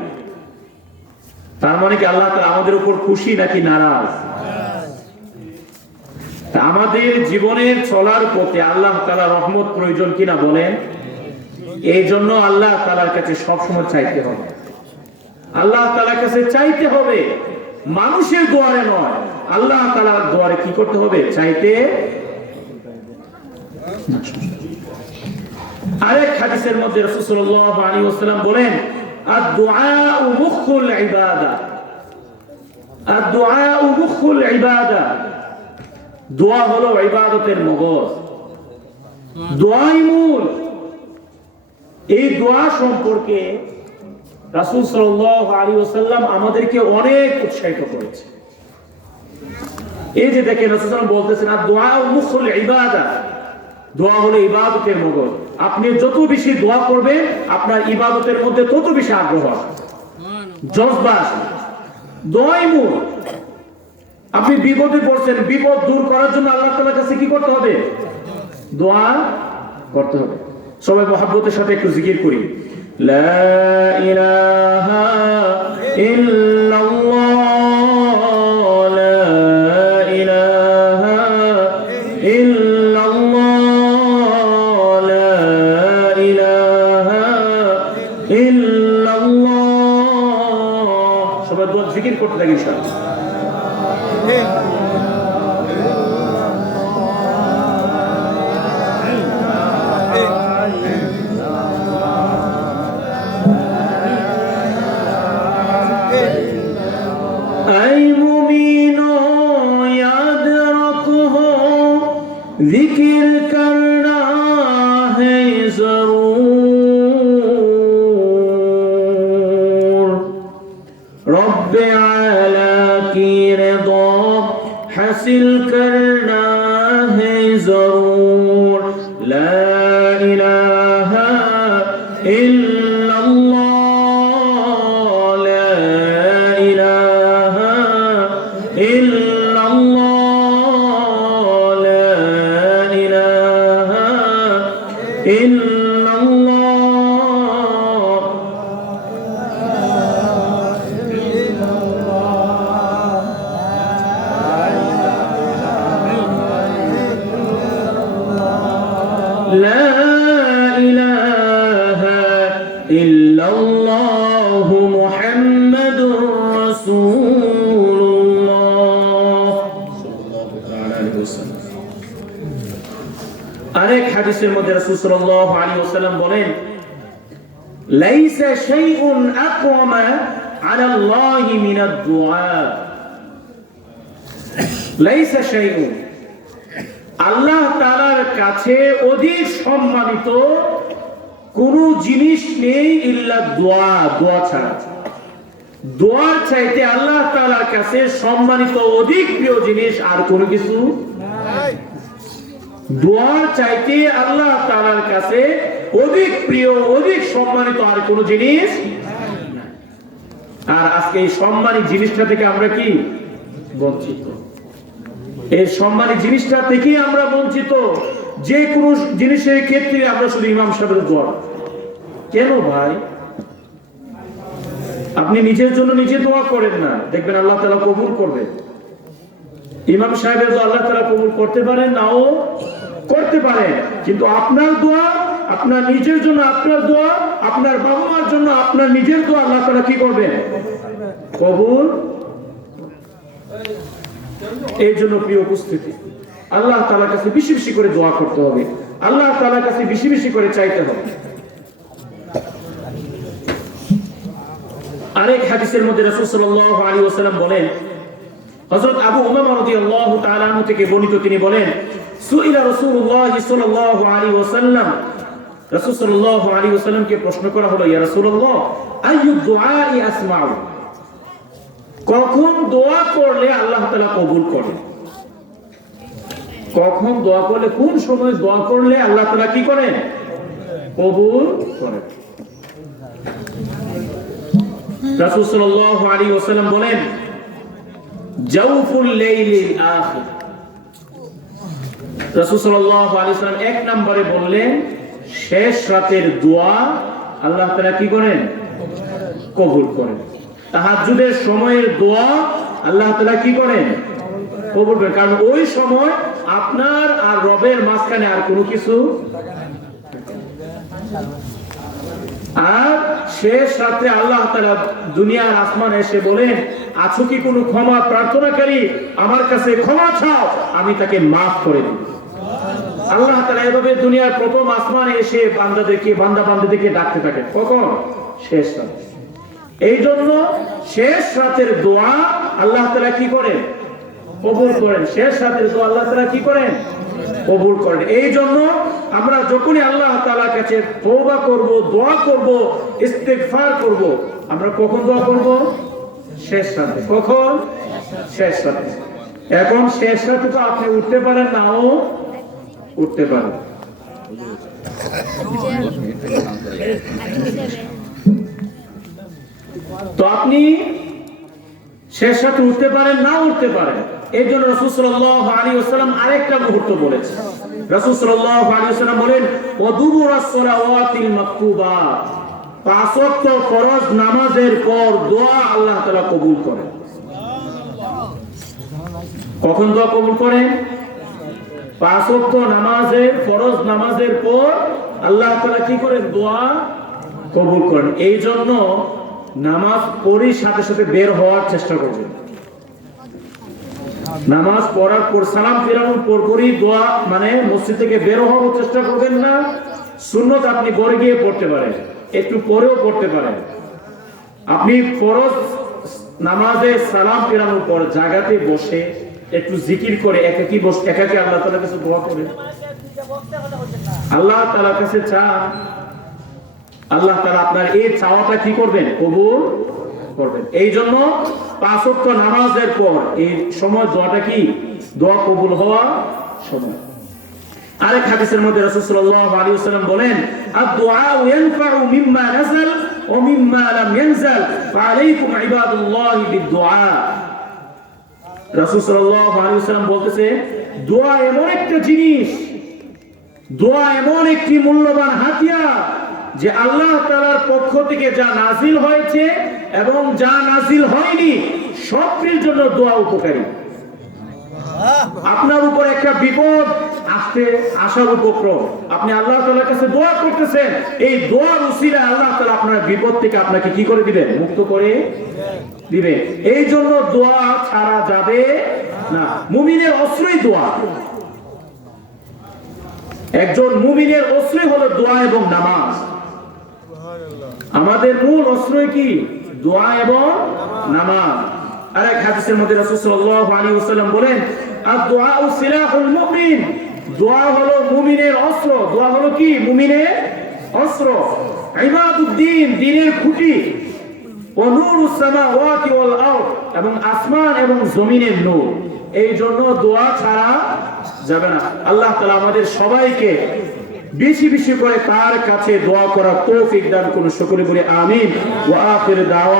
তার মানে কি আল্লাহ তাআলা আমাদের উপর খুশি নাকি নারাজ? আমাদের জীবনের চলার পথে আল্লাহ তাআলার রহমত প্রয়োজন কিনা বলেন? এই জন্য আল্লাহ তাআলার কাছে সবসময় চাইতে হবে, আল্লাহ তাআলার কাছে চাইতে হবে, মানুষের দুয়ারে নয়, আল্লাহ তাআলার দুয়ারে কি করতে হবে? চাইতে। আরেক হাদিসের মধ্যে রাসূল সাল্লাল্লাহু আলাইহি ওয়াসাল্লাম বলেন, আদ-দুআউ মুখুল ইবাদা, আদ-দুআউ মুখুল ইবাদা, দোয়া হলো ইবাদতের মগজ, দোয়াই মূল। এই দোয়া সম্পর্কে রাসূল সাল্লাল্লাহু আলাইহি ওয়াসাল্লাম আমাদেরকে অনেক উৎসাহিত করেছে। এই যে দেখেন রাসূল সাল্লাল্লাহু আলাইহি ওয়াসাল্লাম বলতেছেন, আদ-দুআউ মুখুল ইবাদা, দোয়া হলো ইবাদতের মগজ। আপনি যত বেশি দোয়া করবেন, আপনার ইবাদতের মধ্যে তত বেশি আগ্রহ আসবে, জজবা আসবে। দোয়াই মূল। আপনি বিপদে পড়ছেন, বিপদ দূর করার জন্য আল্লাহ তাআলার কাছে কি করতে হবে? দোয়া করতে হবে। সবাই মহব্বতের সাথে একটু জিকির করি, লা ইলাহা ইল্লাল্লাহ, লা ইলাহা ইল্লাল্লাহ, মূলক জিকির করতে থাকি ইনশাআল্লাহ। जिक्र करना है जरूर रब्बे आला की रिदा हासिल करना है जरूर ला इलाहा इल्लल्लाह ला इलाहा इल्लल्लाह আরেক হাদিসের মধ্যে রাসূল সাল্লাল্লাহু আলাইহি ওয়াসাল্লাম বলেন লাইসা শাইউন আকওয়ামা আলা আল্লাহি মিনাদ দুআ লাইসা শাইউন আল্লাহ তাআলার কাছে অধিক সম্মানিত কোন জিনিস নেই ইল্লা দোয়া দোয়া ছাড়া দোয়ার চাইতে আল্লাহ তাআলার কাছে সম্মানিত অধিক প্রিয় জিনিস আর কোনো কিছু নাই দোয়ার চাইতে আল্লাহ তাআলার কাছে অধিক প্রিয় অধিক সম্মানিত আর কোন জিনিস নাই আর আজকে এই সম্মানী জিনিসটা থেকে আমরা কি বঞ্চিত এই সম্মানী জিনিসটা থেকে আমরা বঞ্চিত যে কোনো জিনিসের ক্ষেত্রে আমরা শুধু ইমাম সাহেবের দোয়া কেন ভাই আপনি নিজের জন্য নিজে দোয়া করেন না দেখবেন আল্লাহ তাআলা কবুল করবে ইমাম সাহেবের দোয়া আল্লাহ তাআলা কবুল করতে পারেন নাও করতে পারেন কিন্তু আপনার দোয়া আপনার নিজের জন্য আপনার দোয়া আপনার বাবা মার জন্য আপনার নিজের দোয়া আল্লাহ তাআলা কি করবেন কবুল এই জন্য প্রিয় উপস্থিতি আল্লাহ তাআলার কাছে বেশি বেশি করে দোয়া করতে হবে আল্লাহ তাআলার কাছে বেশি বেশি করে চাইতে হবে আরেক হাদিসের মধ্যে রাসূল সাল্লাল্লাহু আলাইহি ওয়াসাল্লাম বলেন হযরত আবু উমামা রাদিয়াল্লাহু তাআলা আনহু থেকে বর্ণিত তিনি বলেন সুইলা রাসূলুল্লাহ সাল্লাল্লাহু আলাইহি ওয়াসাল্লাম রাসূল সাল্লাল্লাহু আলাইহি ওয়াসাল্লামকে প্রশ্ন করা হলো ইয়া রাসূলুল্লাহ আইয়ু দুআই আসমাউ কখন দোয়া করলে আল্লাহ তাআলা কবুল করেন কখন দোয়া করলে কোন সময় দোয়া করলে আল্লাহ তাআলা কি করেন কবুল করেন রাসূল সাল্লাল্লাহু আলাইহি ওয়াসাল্লাম বলেন জাওফুল লাইলিল আখির রাসূল সাল্লাল্লাহু আলাইহি ওয়াসাল্লাম এক নম্বরে বললেন শেষ রাতের দোয়া আল্লাহ তাআলা কি করেন কবুল করেন তাহাজ্জুদের সময়ের দোয়া আল্লাহ তাআলা কি করেন কবুল করেন কারণ ওই সময় আপনার আর রবের মাঝখানে আর কোনো কিছু আর শেষ রাতে আল্লাহ তাআলা দুনিয়ার আসমানে এসে বলেন আছো কি কোনো ক্ষমা প্রার্থনাকারী আমার কাছে ক্ষমা চাও আমি তাকে maaf করে দেব আল্লাহ তাআলা এভাবে দুনিয়ার প্রথম আসমানে এসে বান্দাদেরকে বান্দাদেরকে ডাকতে থাকে কখন শেষ রাতে এইজন্য শেষ রাতের দোয়া আল্লাহ তাআলা কি করেন কবুল করেন শেষ রাতের দোয়া আল্লাহ তাআলা কি করেন কবুল করেন এইজন্য আমরা যখনই আল্লাহ তাআলার কাছে তওবা করব দোয়া করব ইস্তিগফার করব আমরা কখন দোয়া করব শেষ রাতে কখন শেষ রাতে এখন শেষ রাতে তো আপনি উঠতে পারেন নাও উঠতে পারেন তো আপনি শেষ রাতে উঠতে পারেন না উঠতে পারেন এই জন্য রাসূল সাল্লাল্লাহু আলাইহি ওয়াসাল্লাম আরেকটা মুহূর্ত বলেছেন রাসূল সাল্লাল্লাহু আলাইহি ওয়াসাল্লাম বলেন ওয়াদুবুরাস সালাওয়াতিল মাকতুবাত পাঁচ ওয়াক্ত ফরজ নামাজের পর দোয়া আল্লাহ তাআলা কবুল করেন কখন দোয়া কবুল করেন পাঁচ ওয়াক্ত নামাজের ফরজ নামাজের পর আল্লাহ তাআলা কি করেন দোয়া কবুল করেন এই জন্য নামাজ পড়ার সাথে সাথে বের হওয়ার চেষ্টা করবেন। নামাজ পড়ার পর সালাম ফেরানোর পরপরই দোয়া মানে মসজিদ থেকে বের হওয়ার চেষ্টা করবেন না। সুন্নত আপনি ঘরে গিয়ে পড়তে পারেন, একটু পরেও পড়তে পারেন। আপনি ফরজ নামাজে সালাম ফেরানোর পর জায়গাতে বসে একটু জিকির করে একাকী আল্লাহ তাআলার কাছে দোয়া করেন। আল্লাহ তাআলার কাছে চান, আল্লাহ তাআলা আপনার এই চাওয়াটা কি করবেন? কবুল করবেন। এই জন্য 5 ওয়াক্ত নামাজের পর এই সময় দোয়াটা কি? দোয়া কবুল হওয়া সময়। আরেক হাদিসের মধ্যে রাসূল সাল্লাল্লাহু আলাইহি ওয়াসাল্লাম বলেন, আদ-দুআউ ইয়ানফাউ মিম্মা নাযাল ওয়া মিম্মা লাম ইয়ানজাল ফাআলাইকুম ইবাদুল্লাহি বিদ-দুআ। রাসূল সাল্লাল্লাহু আলাইহি ওয়াসাল্লাম বলতেছে, দোয়া এমন একটা জিনিস, দোয়া এমন একটি মূল্যবান হাতিয়ার যে আল্লাহ তাআলার পক্ষ থেকে যা নাজিল হয়েছে এবং যা নাজিল হয়নি সবটির জন্য দোয়া উপকারী। আপনার উপর একটা বিপদ আসার উপক্রম, আপনি আল্লাহ তাআলার কাছে দোয়া করতেছেন, এই দোয়ার উসিলায় আল্লাহ তাআলা আপনার বিপদ থেকে আপনাকে কি করে দিবেন? মুক্ত করে দিবেন। এই জন্য দোয়া ছাড়া যাবে না। মুমিনের অস্ত্রই দোয়া। একজন মুমিনের অস্ত্রই হলো দোয়া এবং নামাজ। আমাদের মূল অস্ত্রই কি? দোয়া এবং নামাজ। আরেক হাদিসের মধ্যে রাসূল সাল্লাল্লাহু আলাইহি ওয়াসাল্লাম বলেন, আদ-দুআউ সিলাহুল মুমিন। দোয়া হলো মুমিনের অস্ত্র। দোয়া হলো কি? মুমিনের অস্ত্র। ইমাদুদ্দিন, দ্বীনের খুঁটি। ওয়া নূরুস সামাওয়াতি ওয়াল আরদ, এবং আসমান এবং জমিনের নূর। এই জন্য দোয়া ছাড়া যাবে না। আল্লাহ তাআলা আমাদের সবাইকে বেশি বেশি করে তার কাছে দোয়া করার তৌফিক দান করুন। সকলে বলি আমিন। ওয়া আখির দাওয়া